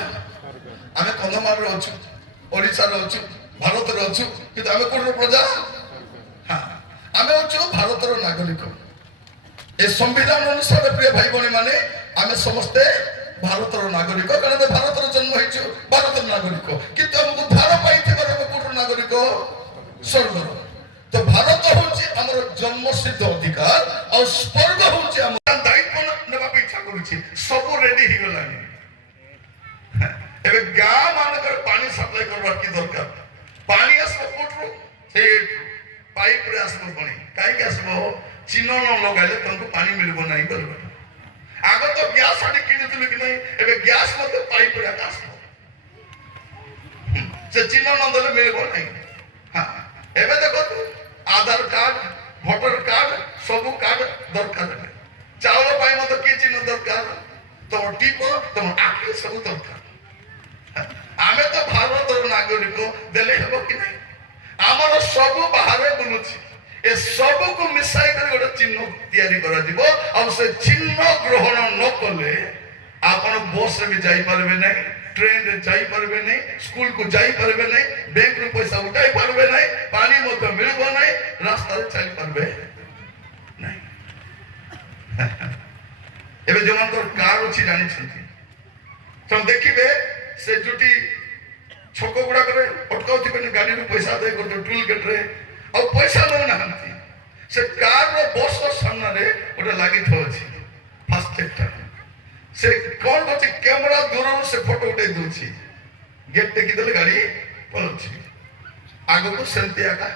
ଆମେ କନ୍ଧମାଳରେ ଅଛୁ, ଓଡ଼ିଶାରେ ଅଛୁ, ଭାରତରେ ଅଛୁ, କିନ୍ତୁ ଆମେ କୋଉଠର ପ୍ରଜା? ହଁ, ଆମେ ଅଛୁ ଭାରତର ନାଗରିକ। ଏ ସମ୍ବିଧାନ ଅନୁସାରେ ପ୍ରିୟ ଭାଇ ଭଉଣୀ ମାନେ ଆମେ ସମସ୍ତେ ଭାରତର ନାଗରିକ, କାରଣ ଆମେ ଭାରତରେ ଜନ୍ମ ହେଇଛୁ, ଭାରତର ନାଗରିକ। କିନ୍ତୁ ଆମକୁ ଧାର ପାଇଥିବାର ଆମେ କୋଉଠର ନାଗରିକ? ସ୍ୱର୍ଗର। ତ ଭାରତ ହଉଛି ଆମର ଜନ୍ମସିଦ୍ଧ ଅଧିକାର, ଆଉ ସ୍ୱର୍ଗ ହଉଛି ଆମର ଦାୟିତ୍ୱ ନେବା ପାଇଁ ଇଚ୍ଛା କରୁଛି। ସବୁ ରେଡି ହେଇଗଲାଣି। ଏବେ ଗାଁ ମାନଙ୍କର ପାଣି ସପ୍ଲାଇ କରବାର କି ଦରକାର? ପାଣି ଆସିବ କୋଉଠୁ? ସେଇଠୁ ପାଇପରେ ଆସିବ ପାଣି। କାହିଁକି ଆସିବ? ଚିହ୍ନ ନ ଲଗାଇଲେ ତମକୁ ପାଣି ମିଳିବ ନାହିଁ ବୋଲିବ। ଆଗ ତ ଗ୍ୟାସ୍ ଆଣି କିଣିଥିଲୁ କି ନାହିଁ, ଏବେ ଗ୍ୟାସ୍ ମଧ୍ୟ ପାଇପରେ ଆସିବ। ସେ ଚିହ୍ନ ନ ଦେଲେ ମିଳିବ ନାହିଁ। ହଁ, ଏବେ ଦେଖନ୍ତୁ ଆଧାର କାର୍ଡ, ଭୋଟର କାର୍ଡ, ସବୁ କାର୍ଡ ଦରକାର। ଚାଉଳ ପାଇଁ ମଧ୍ୟ କି ଚିହ୍ନ ଦରକାର? ତମ ଟିପ, ତମ ଆଖି ସବୁ ଦରକାର। ଆମେ ତ ଭାରତର ନାଗରିକ, ଦେଲେ ହେବ କି ନାହିଁ? ଆମର ସବୁ ବାହାରେ ବୁଲୁଛି। ଏ ସବୁକୁ ମିଶାଇ କରି ଗୋଟେ ଚିହ୍ନ ତିଆରି କରାଯିବ। ଆଉ ସେ ଚିହ୍ନ ଗ୍ରହଣ ନ କଲେ ଆପଣ ବସ୍ରେ ବି ଯାଇପାରିବେ ନାହିଁ, ଟ୍ରେନରେ ଯାଇପାରିବେ ନାହିଁ, ସ୍କୁଲକୁ ଯାଇପାରିବେ ନାହିଁ, ବ୍ୟାଙ୍କରୁ ପଇସା ଉଠାଇ ପାରିବେ ନାହିଁ, ପାଣି ମଧ୍ୟ ମିଳିବ ନାହିଁ, ରାସ୍ତାରେ ଚାଲିପାରିବେ ନାହିଁ। ଏବେ ଯୋଉମାନଙ୍କର କାର୍ ଅଛି ଜାଣିଛନ୍ତି, ତମେ ଦେଖିବେ ସେ ଯୋଉଠି ଛକ ଗୁଡାକରେ ଅଟକାଉଥିବେ ଗାଡିରୁ ପଇସା ଆଦାୟ କରୁଥିବେ ଟୁଲ ଗେଟ୍ରେ, ଆଉ ପଇସା ନେଉନାହାନ୍ତି। ସେ କାର୍ର ବସ୍ ସାମ୍ନାରେ ଗୋଟେ ଲାଗିଥାଉଛି ଫାଷ୍ଟଟ୍ୟାଗଟା। ସେ କଣ କରୁଛି? କ୍ୟାମେରା ଦୂରରୁ ସେ ଫଟୋ ଉଠେଇ ଦଉଛି, ଗେଟ୍ ଟେକିଦେଲେ ଗାଡି ପଳଉଛି। ଆଗକୁ ସେମିତି ଏକା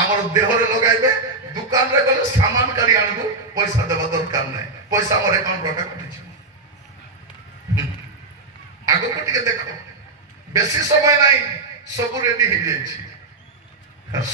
ଆମର ଦେହରେ ଲଗାଇବେ, ଦୋକାନରେ ଗଲେ ସାମାନ କାଢି ଆଣିବୁ, ପଇସା ଦେବା ଦରକାର ନାହିଁ, ପଇସା ଆମର ଆକାଉଣ୍ଟ ରଖା କଟିଯିବ। ଆଗକୁ ଟିକେ ଦେଖ, ବେଶୀ ସମୟ ନାହିଁ, ସବୁ ରେଡି ହେଇଯାଇଛି,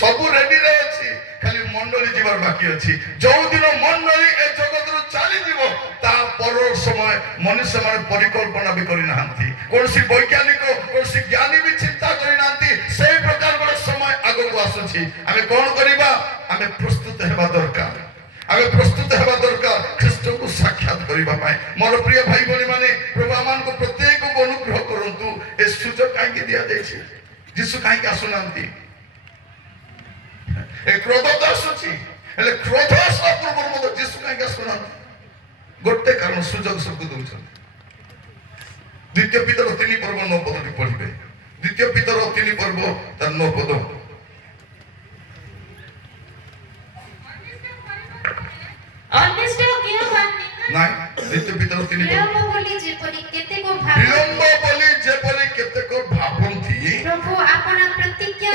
ସବୁ ରେଡିରେ ଅଛି, ଖାଲି ମଣ୍ଡଳୀ ଯିବାର ବାକି ଅଛି। ଯୋଉଦିନ ମଣ୍ଡଳୀ ଏ ଜଗତରୁ ଚାଲିଯିବ, ତା ପର ସମୟ ମନୁଷ୍ୟ ମାନେ ପରିକଳ୍ପନା ବି କରିନାହାନ୍ତି, କୌଣସି ବୈଜ୍ଞାନିକ, କୌଣସି ଜ୍ଞାନୀ ବି ଚିନ୍ତା କରିନାହାନ୍ତି। ସେଇ ପ୍ରକାର ଗୋଟେ ସମୟ ଆଗକୁ ଆସୁଛି। ଆମେ କଣ କରିବା? ଆମେ ପ୍ରସ୍ତୁତ ହେବା ଦରକାର। ଆମେ ପ୍ରସ୍ତୁତ ହେବା ଦରକାର ଖ୍ରୀଷ୍ଟଙ୍କୁ ସାକ୍ଷାତ କରିବା ପାଇଁ। ମୋର ପ୍ରିୟ ଭାଇ ଭଉଣୀ ମାନେ, ପ୍ରଭୁ ଆମମାନଙ୍କୁ ପ୍ରତ୍ୟେକକୁ ଅନୁଗ୍ରହ କରନ୍ତୁ। ଏ ସୁଯୋଗ କାହିଁକି ଦିଆଯାଇଛି? ଯୀଶୁ କାହିଁକି ଆସୁନାହାନ୍ତି? ଏ କ୍ରୋଧ ତ ଆସୁଛି, ହେଲେ କ୍ରୋଧ ଆସିବା ପୂର୍ବରୁ ମଧ୍ୟ ଯୀଶୁ କାହିଁକି ଆସୁନାହାନ୍ତି? ଗୋଟେ କାରଣ, ସୁଯୋଗ ସବୁ ଦଉଛନ୍ତି। ଦ୍ୱିତୀୟ ପିତର 3 ପର୍ବ 9 ପଦଟି ପଢିବେ। ଦ୍ୱିତୀୟ ପିତର 3 ପର୍ବ ତାର 9 ପଦ। ନାଇଁ, ଦ୍ୱିତୀୟ ପିତର 3 ବିଳମ୍ବ ବୋଲି ଯେପରି କେତେକ ବିଳମ୍ବ ବୋଲି ଯେପରି କେତେକ ଭାବନ୍ତି, ପ୍ରଭୁ ଆପଣା ପ୍ରତିଜ୍ଞା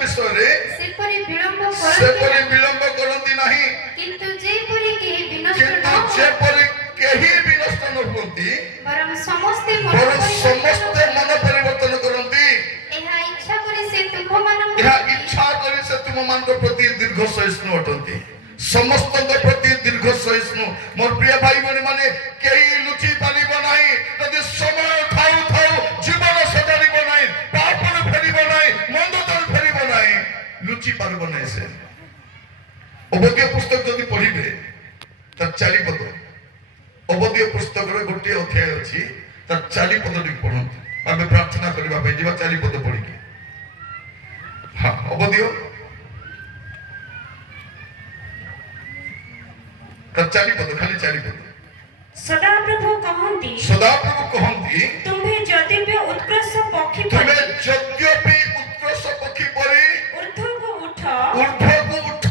ବିଷୟରେ ସେପରି ବିଳମ୍ବ କରନ୍ତି ନାହିଁ। କିନ୍ତୁ ଯେପରି କେହି ବିନଷ୍ଟ କିନ୍ତୁ ନ ହୁଅ, ଯେପରି କେହି ବିନଷ୍ଟ ନ ହୁଅନ୍ତି, ବରଂ ସମସ୍ତେ ମନ ବରଂ ସମସ୍ତେ ପରିବର୍ତ୍ତନ ମନ ପରିବର୍ତ୍ତନ କରନ୍ତି। ଏହା ଇଚ୍ଛା କରି ସେ ତୁମମାନଙ୍କ ଏହା ପ୍ରତି ଇଚ୍ଛା କରି ସେ ତୁମମାନଙ୍କ ପ୍ରତି ଦୀର୍ଘ ସହିଷ୍ଣୁ ଅଟନ୍ତି। ସମସ୍ତଙ୍କ ପ୍ରତି ଦୀର୍ଘ ସହିଷ୍ଣୁ। ମୋର ପ୍ରିୟ ଭାଇ ଭଉଣୀ ମାନେ, କେହି ଲୁଚି ପାରିବ ନାହିଁ। ଯଦି ସମୟ ଥାଉ ଥାଉ ଜୀବନ ସଜାଡ଼ିବ ନାହିଁ, ପାପରୁ ଫେରିବ ନାହିଁ, ମନ୍ଦତରୁ ଫେରିବ ନାହିଁ, ଲୁଚି ପାରିବ ନାହିଁ। ସେ ଅବଦ୍ୟ ପୁସ୍ତକ ଯଦି ପଢିବେ ତାର 4 ପଦ, ଅବଦ୍ୟ ପୁସ୍ତକରେ ଗୋଟିଏ ଅଧ୍ୟାୟ ଅଛି, ତାର 4 ପଦଟି ପଢନ୍ତୁ। ଆମେ ପ୍ରାର୍ଥନା କରିବା ପାଇଁ ଯିବା 4 ପଦ ପଢିକି। ହଁ, ଅବଦ୍ୟ ତାର 4 ପଦ, ଖାଲି 4 ପଦ। ସଦାପ୍ରଭୁ କହନ୍ତି, ସଦାପ୍ରଭୁ କହନ୍ତି, ତୁମ୍ଭେ ଯଦିବି ଉତ୍କର୍ଷ ପକ୍ଷୀ ତୁମେ ପରି ଯଦ୍ୟପି ଉତ୍କର୍ଷ ପକ୍ଷୀ ପରି ଊର୍ଦ୍ଧ୍ୱକୁ ଉଠ, ଊର୍ଦ୍ଧ୍ୱକୁ ଉଠ,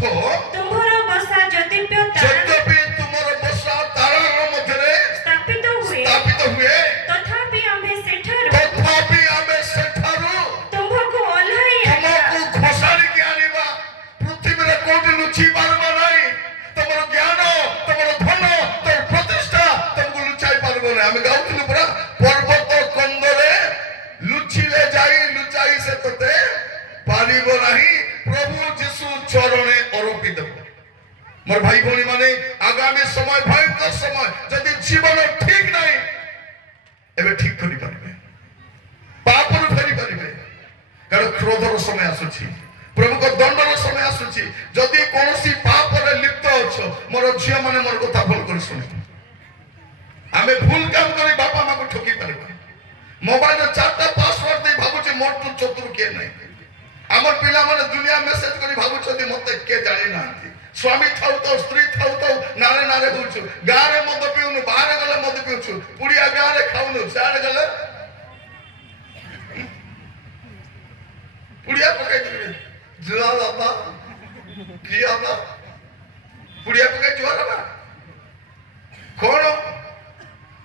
ତୁମ୍ଭର ବସା ଯଦିବି ଯଦ୍ୟପି ତୁମର ବସା ତାରାର ମଧ୍ୟରେ ସ୍ଥାପିତ ହୁଏ, ତଥାପି ଆମ୍ଭେ ସେଠାରୁ ତୁମ୍ଭକୁ ଓହ୍ଲାଇ ଆଣିବା। ତୁମକୁ ଘୋଷାଡ଼ିକି ଆଣିବା। ପୃଥିବୀରେ না। আমি গাউଥିଲି পুরা পর্বত কন্দরে লুচিলে যাই লুচাই সে তোতে পারিব নাহি প্রভু যিশু চরণে অর্পিত দেব। মোর ভাই ভଉଣୀ মানে আগামী সময় ভয়ঙ্কর সময় যদি জীবন ঠিক নাই এবে ঠিক করি পারিবে, পাপରୁ ফেরি পারিবে। কারণ ক্রোধর সময় আসুছি, প্রভুଙ୍କ দଣ୍ଡର সময় আসুছি। যদি কୌଣସି ପାପରେ লিপ্ত অছ মোর ঝিଅ মানে মোর কথা ভুল করে শুনি, আমি ভুল কাম করে বাপা মাকে ঠকি পারিবা। মোবাইলে 4টা পাসওয়ার্ড দেই ভাবুছি মোর তো চতুর কে নাই। আমার পিলা মানে দুনিয়া মেসেজ করে ভাবুଛନ୍ତି মতে কে জানি নাহাନ୍ତି। স্বামী থাউ তো স্ত্রী থাউ তো নারে নারে হউଛୁ, গাঁরে মদ পিউনু, বাহারে গলে মদ পিউଛୁ, পুড়িয়া গাঁরে খাউনু, সিଆଡେ গলে পুড়িয়া পকাই দিবে। জুয়া বাবা কি বাবা পুড়িয়া পকাই জুয়া বাবা কোন?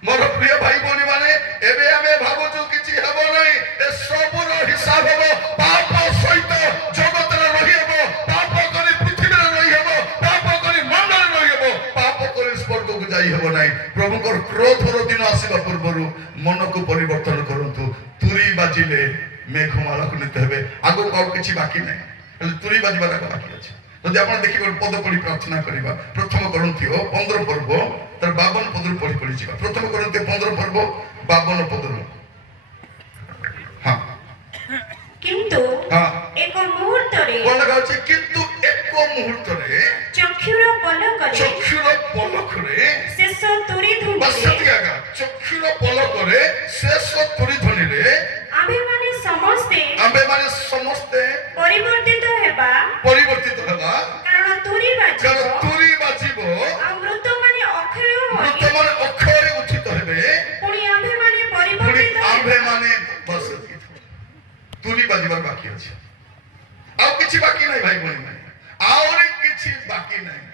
মোর প্রিয় ভাই ভଉଣୀ মানে এবে আমি ভাবুଛୁ কিছু হব নাই। এ সবুর হিসাব হব, পাপ সহিত জগতরে রহিব, পাপ করে পৃথিবীরে রহিব, পাপ করে মন্ডলে রহিব, পাপ করে স্বর্গକୁ যাই হব নাই। প্রভুଙ୍କର ক্রোধর দিন আসিবা পূର୍ବରୁ মনକୁ পরিবর্তন করন্তু। তুরি বাজিলে মেঘমালাକୁ নিতে হবে। আগুক আর কিছু বাকি নাই, তাহলে তুরি বাজিবার আগে বাকি আছে। যদি আপনারা দেখিবেন পদ পড়ি প্রার্থনা করিবা। প্রথম করন্থীয় 15 পর্ব তার 52 পদରୁ পড়ি পড়ি ଯିବା। প্রথম করন্থীয় 15 পর্ব 52 পদରୁ। হ্যাঁ কিন্তু হ্যাঁ এক মুহূর্তরে কোন লেখা আছে? কিন্তু এক মুহূর্তরে চক্ষুর পলকরে ଶେଷ ତୁରି বাস ଧୁଣ୍ଡିରେ ସେତିକି ଆଗା। ଚକ୍ଷୁର ପଲକରେ ଶେଷ ତୁରି ଧ୍ୱନିରେ ଆମ୍ଭେମାନେ ସମସ୍ତେ ଆମ୍ଭେମାନେ ସମସ୍ତେ ପରିବର୍ତ୍ତିତ ହେବା। ପରିବର୍ତ୍ତିତ ହେବା। କାରଣ ତୁରି ବାଜିବ, କାରଣ ତୁରି ବାଜିବ, ଆଉ ମୃତମାନେ ଅକ୍ଷୟ ହୋଇ ମୃତମାନେ ଅକ୍ଷୟରେ ଉତ୍ଥିତ ହେବେ, ପୁଣି ଆମ୍ଭେମାନେ ପୁଣି ପରିବର୍ତ୍ତିତ ହେବା। ଆମ୍ଭେମାନେ ବାସ ସେତିକି। ତୁରି ବାଜିବାର ବାକି ଅଛି, ଆଉ କିଛି ବାକି ନାହିଁ ଭାଇ ଭଉଣୀ ମାନେ, ଆହୁରି କିଛି ବାକି ନାହିଁ।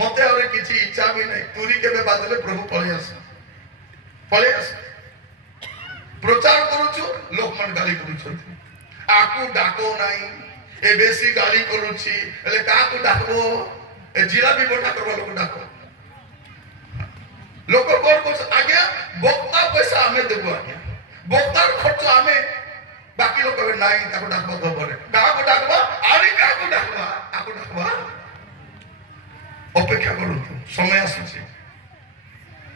ମତେ ଆହୁରି କିଛି ଇଚ୍ଛା ବି ନାହିଁ। ତୁରି କେବେ ବାଜିଲେ ପ୍ରଭୁ ପଳେଇ ଆସ, ପଳେଇ ଆସ। প্রচার করুଛୁ, ଲୋକମାନେ ଗାଳି କରୁଛନ୍ତି। ଆକୁ ଡାକ ନାହିଁ, ଏ ବେଶୀ ଗାଳି କରୁଛି, ହେଲେ କାହାକୁ ଡାକବ? ଏ ଜିଲାପି ବଟା କରିବା ଲୋକ ଡାକ। ଲୋକ କଣ କରୁଛ? ଆଜ୍ଞା ବକ୍ତା ପଇସା ଆମେ ଦେବୁ, ଆଜ୍ଞା ବକ୍ତାର ଖର୍ଚ୍ଚ ଆମେ, ବାକି ଲୋକ ଏବେ ନାହିଁ ତାକୁ ଡାକବା ଦବରେ। କାହାକୁ ଡାକବା? ଆରେ କାହାକୁ ଡାକବା? ଆକୁ ଡାକବା। ଅପେକ୍ଷା କରନ୍ତୁ, ସମୟ ଆସୁଛି।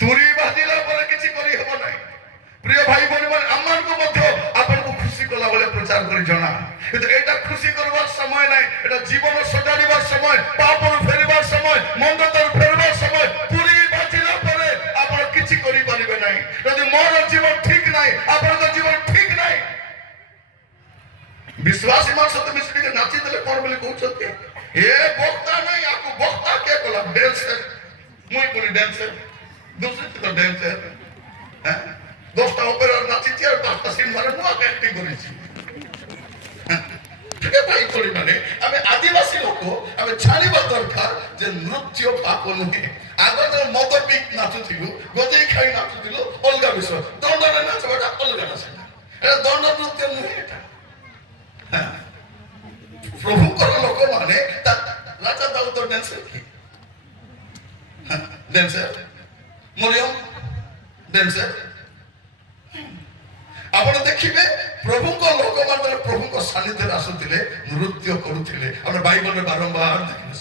ତୁରି ବାଜିଲା ପରେ କିଛି କରି ହେବ ନାହିଁ। প্রিয় ভাই বোন মানে আমাকে মধ্যে আপনাকে খুশি কলা বলে প্রচার করে জনা, কিন্তু এটা খুশি করবার সময় নাই। এটা জীবন সজাড়িবার সময়, পাপর ফেরিবার সময়, মন্দতর ফেরবার সময়। পুরি বাজিলা পরে আপনারা কিছু করি পারিবে নাই। যদি মোর জীবন ঠিক নাই, আপনার জীবন ঠিক নাই। বিশ্বাসী মানুষ তো মিশ্রিকে নাচি দেলে কোন বলে কହୁଛନ୍ତି? এ বক্তা নাই, আকু বক্তা কে কলা? ড্যান্সার, মুই বলি ড্যান্সার, दूसरे তো ড্যান্সার। হ্যাঁ 10টা অপেরার নাচিছি আর 5টা সিনেমার নূয়া অ্যাক্টিং করেছি। ঠিক ভাই পরিমাণে আমি আদিবাসী লোক, আমি জানিবা দরকার যে নৃত্য পাপ নୁହେଁ। আগত মদ পিক নাচুଥିଲୁ, গজেই খাই নাচুଥିଲୁ, ଅଲଗା ବିଷୟ। ଦଣ୍ଡରେ ନାଚବାଟା ଅଲଗା ନାଚ, এটা ଦଣ୍ଡ ନୃତ୍ୟ ନୁହେଁ। এটা ପ୍ରଭୁଙ୍କର ଲୋକମାନେ ରାଜା ଦାଉଦ ଡ୍ୟାନ୍ସର କି ଡ୍ୟାନ୍ସର, ମରିୟମ ଡ୍ୟାନ୍ସର। ଆପଣ ଦେଖିବେ ପ୍ରଭୁଙ୍କ ଲୋକମାନେ ପ୍ରଭୁଙ୍କ ସାନ୍ନିଧ୍ୟରେ ଆସୁଥିଲେ, ନୃତ୍ୟ କରୁଥିଲେ। ଆମେ ବାଇବଲରେ ବାରମ୍ବାର ଦେଖିଲେ,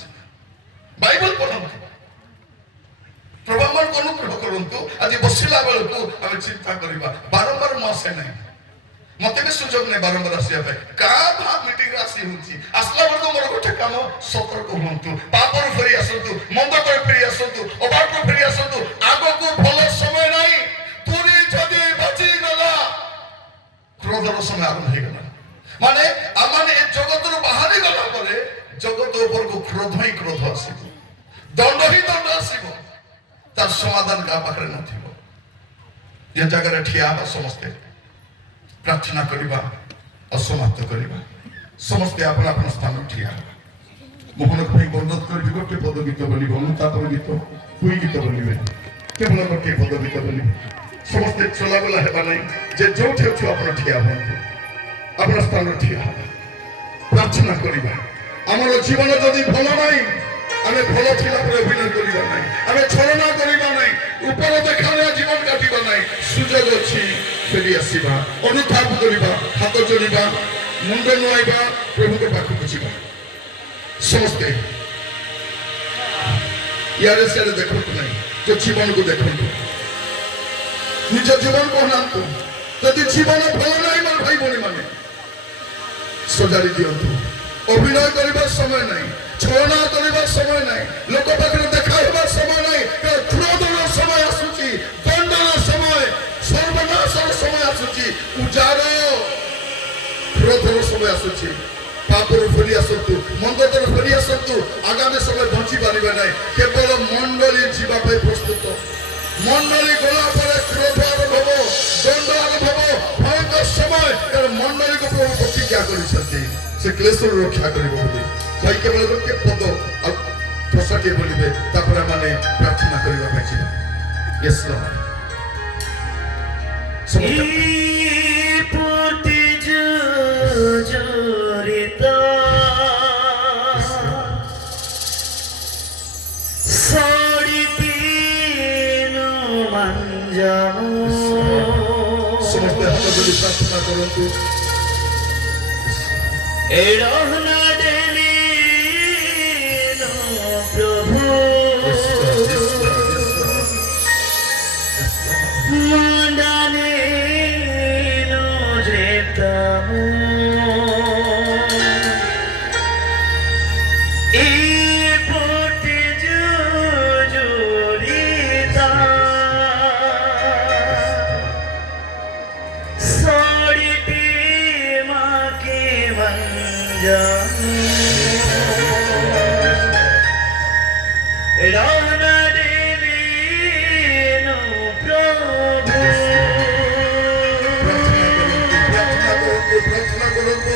ବାଇବଲ ପଢନ୍ତୁ, ପ୍ରଭୁମାନଙ୍କୁ ଅନୁଗ୍ରହ କରନ୍ତୁ। ଆଜି ବସିଲା ବେଳକୁ ଆମେ ଚିନ୍ତା କରିବା, ବାରମ୍ବାର ମୁଁ ଆସେ ନାହିଁ, ମତେ ବି ସୁଯୋଗ ନାହିଁ ବାରମ୍ବାର ଆସିବା ପାଇଁ। କାହା ଭା ମିଟିଂରେ ଆସି ହେଉଛି, ଆସିଲା ବେଳକୁ ମୋର ଗୋଟେ କାମ, ସତର୍କ ହୁଅନ୍ତୁ, ପାପରୁ ଫେରି ଆସନ୍ତୁ, ମନ୍ଦରେ ଫେରି ଆସନ୍ତୁ, ଅବାଟରୁ ଫେରି ଆସନ୍ତୁ। ଆଗକୁ ଭଲ ସମୟ ନାହିଁ। ତୁରି ଯଦି ବାଜିଗଲା, ক্রোধর সময় আরম্ভ হয়ে গেল। মানে আমার এই জগতের বাহারি গলা পরে জগত উপরକୁ ক্রোধ ହିଁ ক্রোধ আসিব, দণ্ড ହିଁ দণ্ড আসিব। তার সমাধান কাହା ପାଖରେ ନଥିବ। ଏ ଜାଗାରେ ଠିଆ ହେବା, ସମସ୍ତେ ପ୍ରାର୍ଥନା କରିବା, ଅସମାପ୍ତ କରିବା। ସମସ୍ତେ ଆପଣ ଆପଣ ସ୍ଥାନ ଠିଆ ହେବା। ମୋହନଙ୍କ ପାଇଁ ବନ୍ଦତ କରିବି। ଗୋଟେ ପଦ ଗୀତ ବୋଲିବ, ଅନୁତାପର ଗୀତ, ଦୁଇ ଗୀତ ବୋଲିବେ, କେବଳ ଗୋଟିଏ ପଦ ଗୀତ ବୋଲିବେ। ସମସ୍ତେ ଚଲାବୁଲା ହେବା ନାହିଁ। ଯେ ଯୋଉଠି ଅଛୁ ଆପଣ ଠିଆ ହୁଅନ୍ତୁ, ଆପଣ ସ୍ଥାନରେ ଠିଆ ହେବା, ପ୍ରାର୍ଥନା କରିବା। ଆମର ଜୀବନ ଯଦି ଭଲ ନାହିଁ, ଆମେ ଭଲ ଥିଲା ପରେ ଅଭିନୟ କରିବା ନାହିଁ, ଆମେ ଛଳନା କରିବା ନାହିଁ, ଉପର ଦେଖାଣିଆ ଜୀବନ କାଟିବା ନାହିଁ। ସୁଯୋଗ ଅଛି ଫେରି ଆସିବା ଅନୁତାପ କରିବା ହାତ ଯୋଡ଼ିବା ମୁଣ୍ଡ ନୁଆଇବା ପ୍ରଭୁଙ୍କ ପାଖକୁ ଯିବା ସମସ୍ତେ ଇଆଡ଼େ ସିଆଡ଼େ ଦେଖନ୍ତୁ ନାହିଁ ଯେ ଜୀବନକୁ ଦେଖନ୍ତୁ ନିଜ ଜୀବନକୁ ଅନାନ୍ତୁ ଯଦି ଜୀବନ ଭଲ ନାହିଁ ମୋର ଭାଇ ଭଉଣୀ ମାନେ ସଜାଡ଼ି ଦିଅନ୍ତୁ ଅଭିନୟ କରିବା ସମୟ ନାହିଁ ଛଳନା କରିବା ସମୟ ନାହିଁ ଲୋକ ପାଖରେ ଦେଖା ହେବା ସମୟ ନାହିଁ କ୍ରୋଧର ସମୟ ଆସୁଛି ଦଣ୍ଡର ସମୟ ସର୍ବନାଶର ସମୟ ଆସୁଛି ଉଜାର କ୍ରୋଧର ସମୟ ଆସୁଛି ପାପରୁ ଫେରି ଆସନ୍ତୁ ମନ୍ଦତରୁ ଫେରି ଆସନ୍ତୁ ଆଗାମୀ ସମୟ ବଞ୍ଚି ପାରିବେ ନାହିଁ କେବଳ ମଣ୍ଡଳୀ ଯିବା ପାଇଁ ପ୍ରସ୍ତୁତ ମଣ୍ଡଳୀ ଗଲା ପରେ କ୍ରୋଧ ଆରମ୍ଭ ହବ ଦଣ୍ଡ ଆରମ୍ଭ ହବ ଭୟଙ୍କର ସମୟ ମଣ୍ଡଳୀକୁ ପ୍ରଭୁ ପ୍ରତିଜ୍ଞା କରିଛନ୍ତି ସେ କ୍ଲେଶରୁ ରକ୍ଷା କରିବ ବୋଲି ଭାଇ କେବଳ ଗୋଟିଏ ପଦ ଆଉ ପ୍ରସାଟିଏ ବୋଲିବେ ତାପରେ ଆମେ ପ୍ରାର୍ଥନା କରିବା ପାଇଁ ଯିବା ୟେସ୍ ଲର୍ଡ ସମସ୍ତେ ହାତ ଯୋଡ଼ି ପ୍ରାର୍ଥନା କରନ୍ତୁ ପ୍ରଭୁ ମଣ୍ଡାନେ ଯେତମୁ ଏପଟେ ଯୋଡ଼ିତା ସଡ଼ିଟି ମାକେ ମଞ୍ଜାମୁ ପ୍ରାର୍ଥନା କରନ୍ତୁ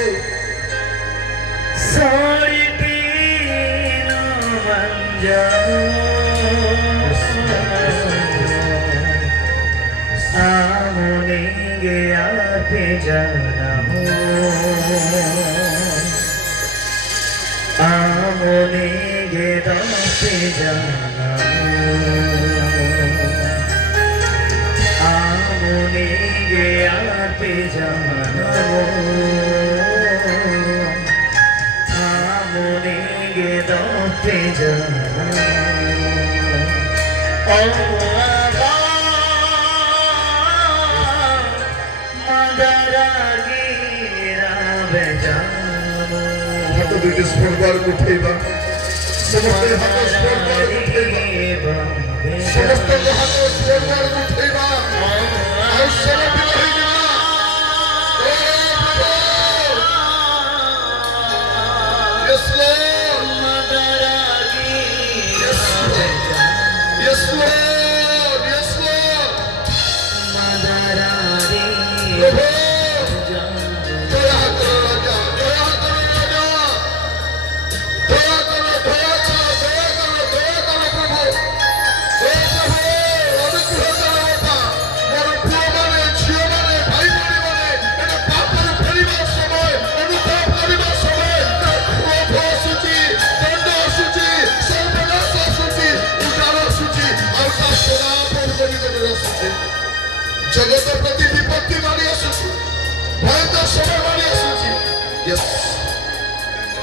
ହାତ ଦୁଇଟି ସ୍ପର୍ବାରକୁ ଉଠେଇବା ସମସ୍ତେ ହାତ ସ୍ପର୍ବାରକୁ ଉଠେଇବା ସମସ୍ତଙ୍କ ହାତ ସ୍ପର୍ବାରକୁ ଉଠେଇବା ଆଉ ସମର୍ପିତ ହୋଇଯିବା Yes, Lord. Yes, Lord. Yes, Lord. Prabhu. दया करो राजा दया करो राजा दया करो दया करो दया करो दया करो प्रभु हे प्रभु अनुग्रह करो बापा मोर पुଅ ମାନେ ଝିଅ ମାନେ ଭାଇ ଭଉଣୀ ମାନେ ଏଟା ପାପରୁ ଫେରିବା ସମୟ ଅନୁତାପ କରିବା ସମୟ କ୍ରୋଧ ଆସୁଛି ଦଣ୍ଡ ଆସୁଛି ସର୍ବନାଶ ଆସୁଛି ଉଦ୍ଧାର ଆସୁଛି ଆଉ ତା ପ୍ରଭାବ ଜଗତରେ ଆସୁଛି ଜଗତ ପ୍ରତି ବିପତ୍ତି ମାଡ଼ି ଆସୁଛି ଭୟଙ୍କର ସମୟ ମାଡ଼ି ଆସୁଛି ୟେସ୍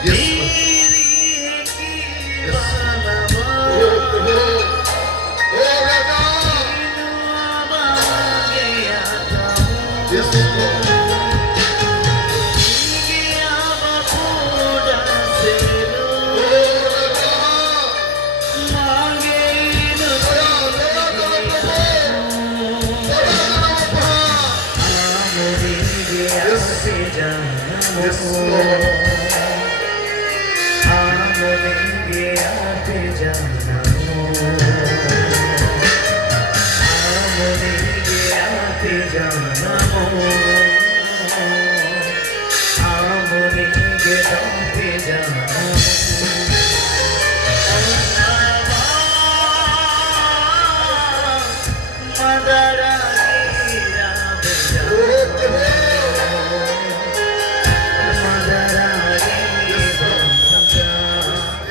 ୟେସ୍ ଓ ରାଜା ୟେସ୍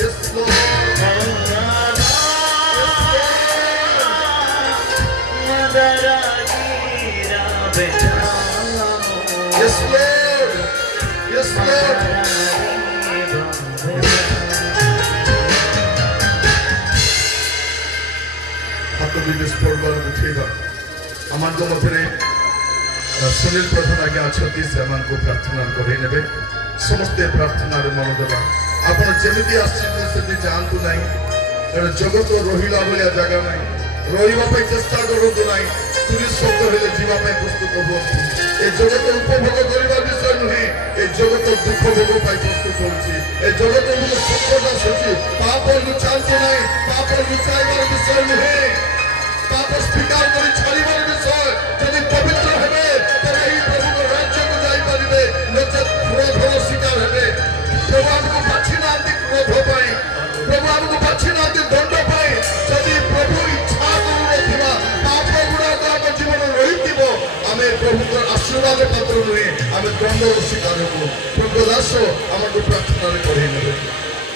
Yes, Lord. হবে না Yes, Lord. Yes, Lord. ହାତ ଦୁଇଟି ସ୍ପୋର୍ଟବାର ଉଠେଇବା ଆମମାନଙ୍କ ମଧ୍ୟରେ ସୁନୀଲ ପ୍ରଧାନ ଆଜ୍ଞା ଅଛନ୍ତି ସେମାନଙ୍କୁ ପ୍ରାର୍ଥନା କରେଇ ନେବେ ସମସ୍ତେ ପ୍ରାର୍ଥନାରେ ମନ ଦେବା ଆପଣ ଯେମିତି ଆସିଛନ୍ତି ସେମିତି ଯାଆନ୍ତୁ ନାହିଁ କାରଣ ଜଗତ ରହିଲା ଭଳିଆ ଜାଗା ନାହିଁ ରହିବା ପାଇଁ ଚେଷ୍ଟା କରନ୍ତୁ ନାହିଁ ପୁଲିସ ଶବ୍ଦ ହେଲେ ଯିବା ପାଇଁ ପ୍ରସ୍ତୁତ ହୁଅନ୍ତୁ ଏ ଜଗତ ଉପଭୋଗ କରିବା ବିଷୟ ନୁହେଁ ଏ ଜଗତ ଦୁଃଖ ଭୋଗ ପାଇଁ ପ୍ରସ୍ତୁତ ହେଉଛି ଏ ଜଗତ ଗୋଟେ ସଙ୍କଟ ଆସୁଛି ପାପ ଲୁଚାନ୍ତୁ ନାହିଁ ପାପ ଲୁଚାଇବାର ବିଷୟ ନୁହେଁ ପାପ ସ୍ୱୀକାର କରି ଛାଡ଼ିବାର ବିଷୟ ଯଦି ପବିତ୍ର ହେବେ ତେବେ ଏହି ପ୍ରଭୁଙ୍କ ରାଜ୍ୟକୁ ଯାଇପାରିବେ ନଚେତ କ୍ରୋଧର ଶିକାର ହେବେ ପ୍ରଭୁ ଆମକୁ ବାଛି ନାହାନ୍ତି କ୍ରୋଧ ପାଇଁ ପ୍ରଭୁ ଆମକୁ ବାଛି ନାହାନ୍ତି ଦଣ୍ଡ ପାଇଁ ଯଦି ପ୍ରଭୁ ଇଚ୍ଛା କରୁନଥିବା ପାପ ଗୁଡ଼ାକ ଆମ ଜୀବନ ରହିଥିବ ଆମେ ପ୍ରଭୁଙ୍କର ଆଶୀର୍ବାଦ ପାତ୍ର ନୁହେଁ ଆମେ ଦଣ୍ଡର ଶିକାର ହେବୁ ପ୍ରଭୁ ଦାସ ଆମକୁ ପ୍ରାର୍ଥନାରେ କରେଇ ନେବେ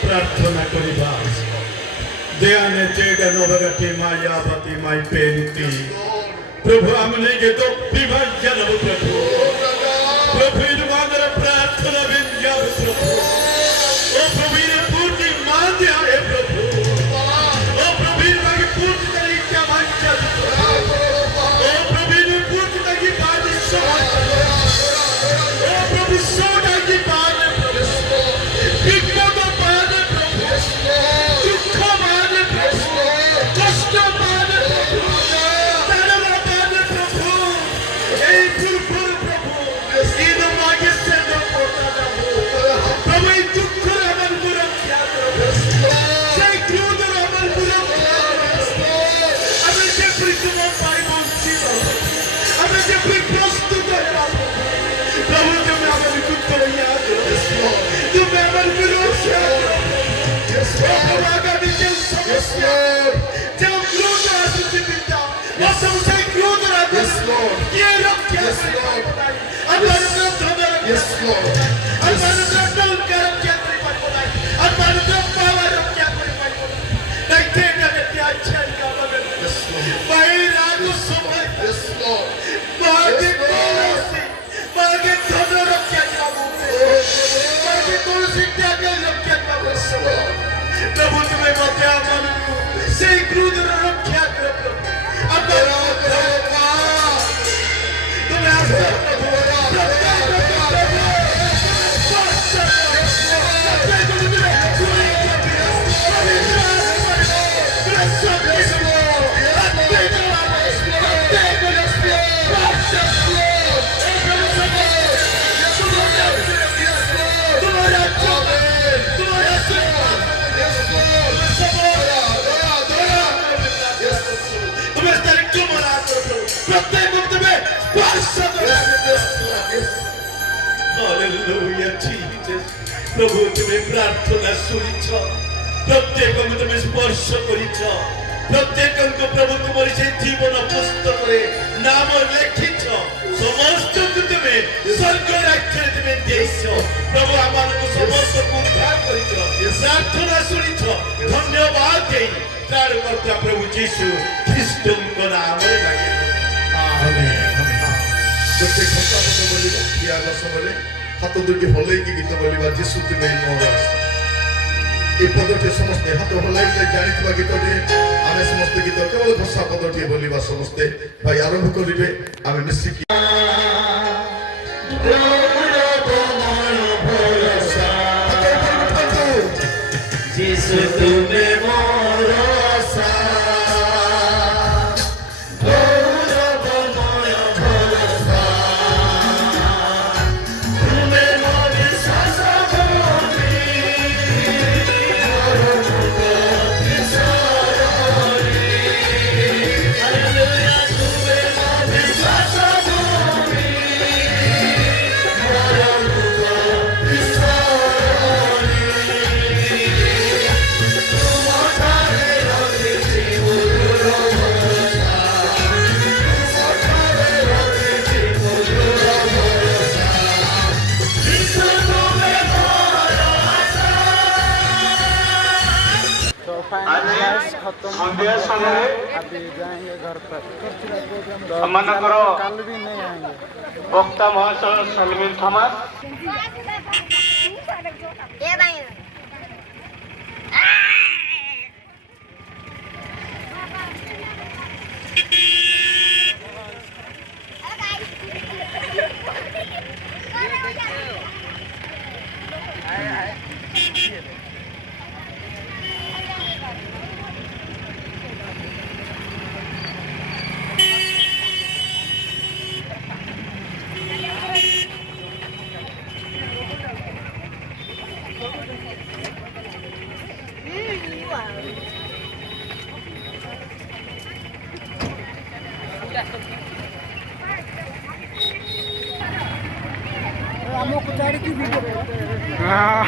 ପ୍ରାର୍ଥନା କରିବା ध्यान चेगा नवगति मायावती माई पेंती प्रभु हमने के तो विभाजन हो प्रभु प्रभु इनवादर प्रार्थना विद्या प्रभु ओ प्रभु ने पूर्ति मान दिया है प्रभु ओ प्रभु ने पूर्ति तरीका वांछा ओ प्रभु ने पूर्ति तरीकी बात समझ ओ प्रभु सोना की बात बिगड़ो तो बात प्रभु दुख प्रभु तुम्हें मध्य से क्रोध रक्षा करो प्रभु तुम्हें प्रार्थना शुणिछ प्रत्येक तुम्हें स्पर्श करिछ प्रत्येक को प्रभु तुम्हारी से जीवन पुस्तक रे नाम लिखिछ समस्त को तुम्हें स्वर्ग राज्य तुम्हें देश प्रभु आमान को समस्त को उद्धार करिछ प्रार्थना शुणिछ धन्यवाद देई त्राणकर्ता प्रभु यीशु ख्रीष्ट को नाम रे लागे आमेन जते घंटा बजे बोलिबा किया समय हाथ दुटी हलैकी गीत बोलिबा जीशु तुमे मोर ए पदटे समस्ते हाथ हलैले जानिथिबा गीतटे आमे समस्त गीत केवल भाषा पदटे बोलिबा समस्ते भाई आरंभ करिवे आमे मिसिकी जीसु तुमे मोर ସନ୍ଧ୍ୟା ସମୟରେ अभी जाएंगे घर पर तो हमनकर कल भी नहीं आएंगे। ବକ୍ତା ମହାଶୟ ସଲମିନ ଥମାସ हाँ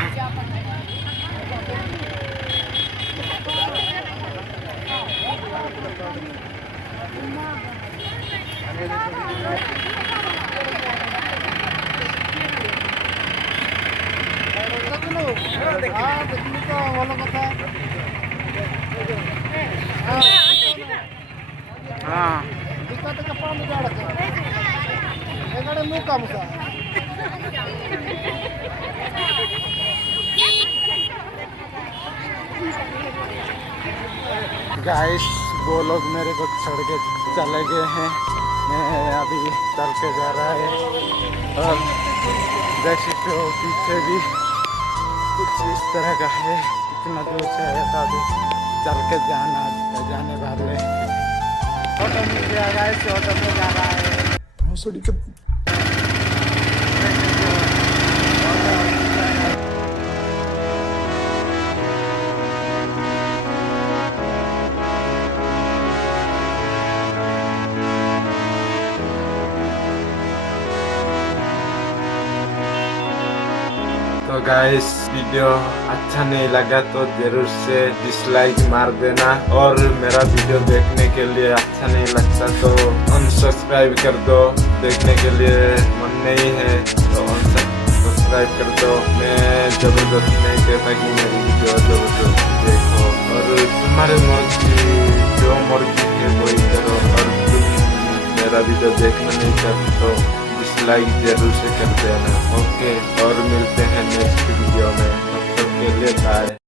हाँ गाइस वो लोग मेरे को छोड़ के चले गए हैं। मैं अभी चल के जा रहा है और देख सकते हो पीछे भी कुछ इस तरह का है। इतना दूर से आया था, अभी चल के जाने वाले। ऑटो मिल गया गाइस, ऑटो में जा रहा है। तो गाइस वीडियो अच्छा नहीं लगा तो जरूर से डिसलाइक मार देना, और मेरा वीडियो देखने के लिए अच्छा नहीं लगता तो अनसब्सक्राइब कर दो। देखने के लिए मन नहीं है तो अनसब्सक्राइब कर दो। मैं जबरदस्ती नहीं कहता कि मेरी वीडियो जबरदस्ती देखो, और तुम्हारे मर्जी जो मर्जी है वही करो। और तुम मेरा वीडियो देखना नहीं चाहते तो डिसलाइक जरूर से कर देना। ओके, और मिलते हैं नेक्स्ट वीडियो में। तब तक के लिए बाय।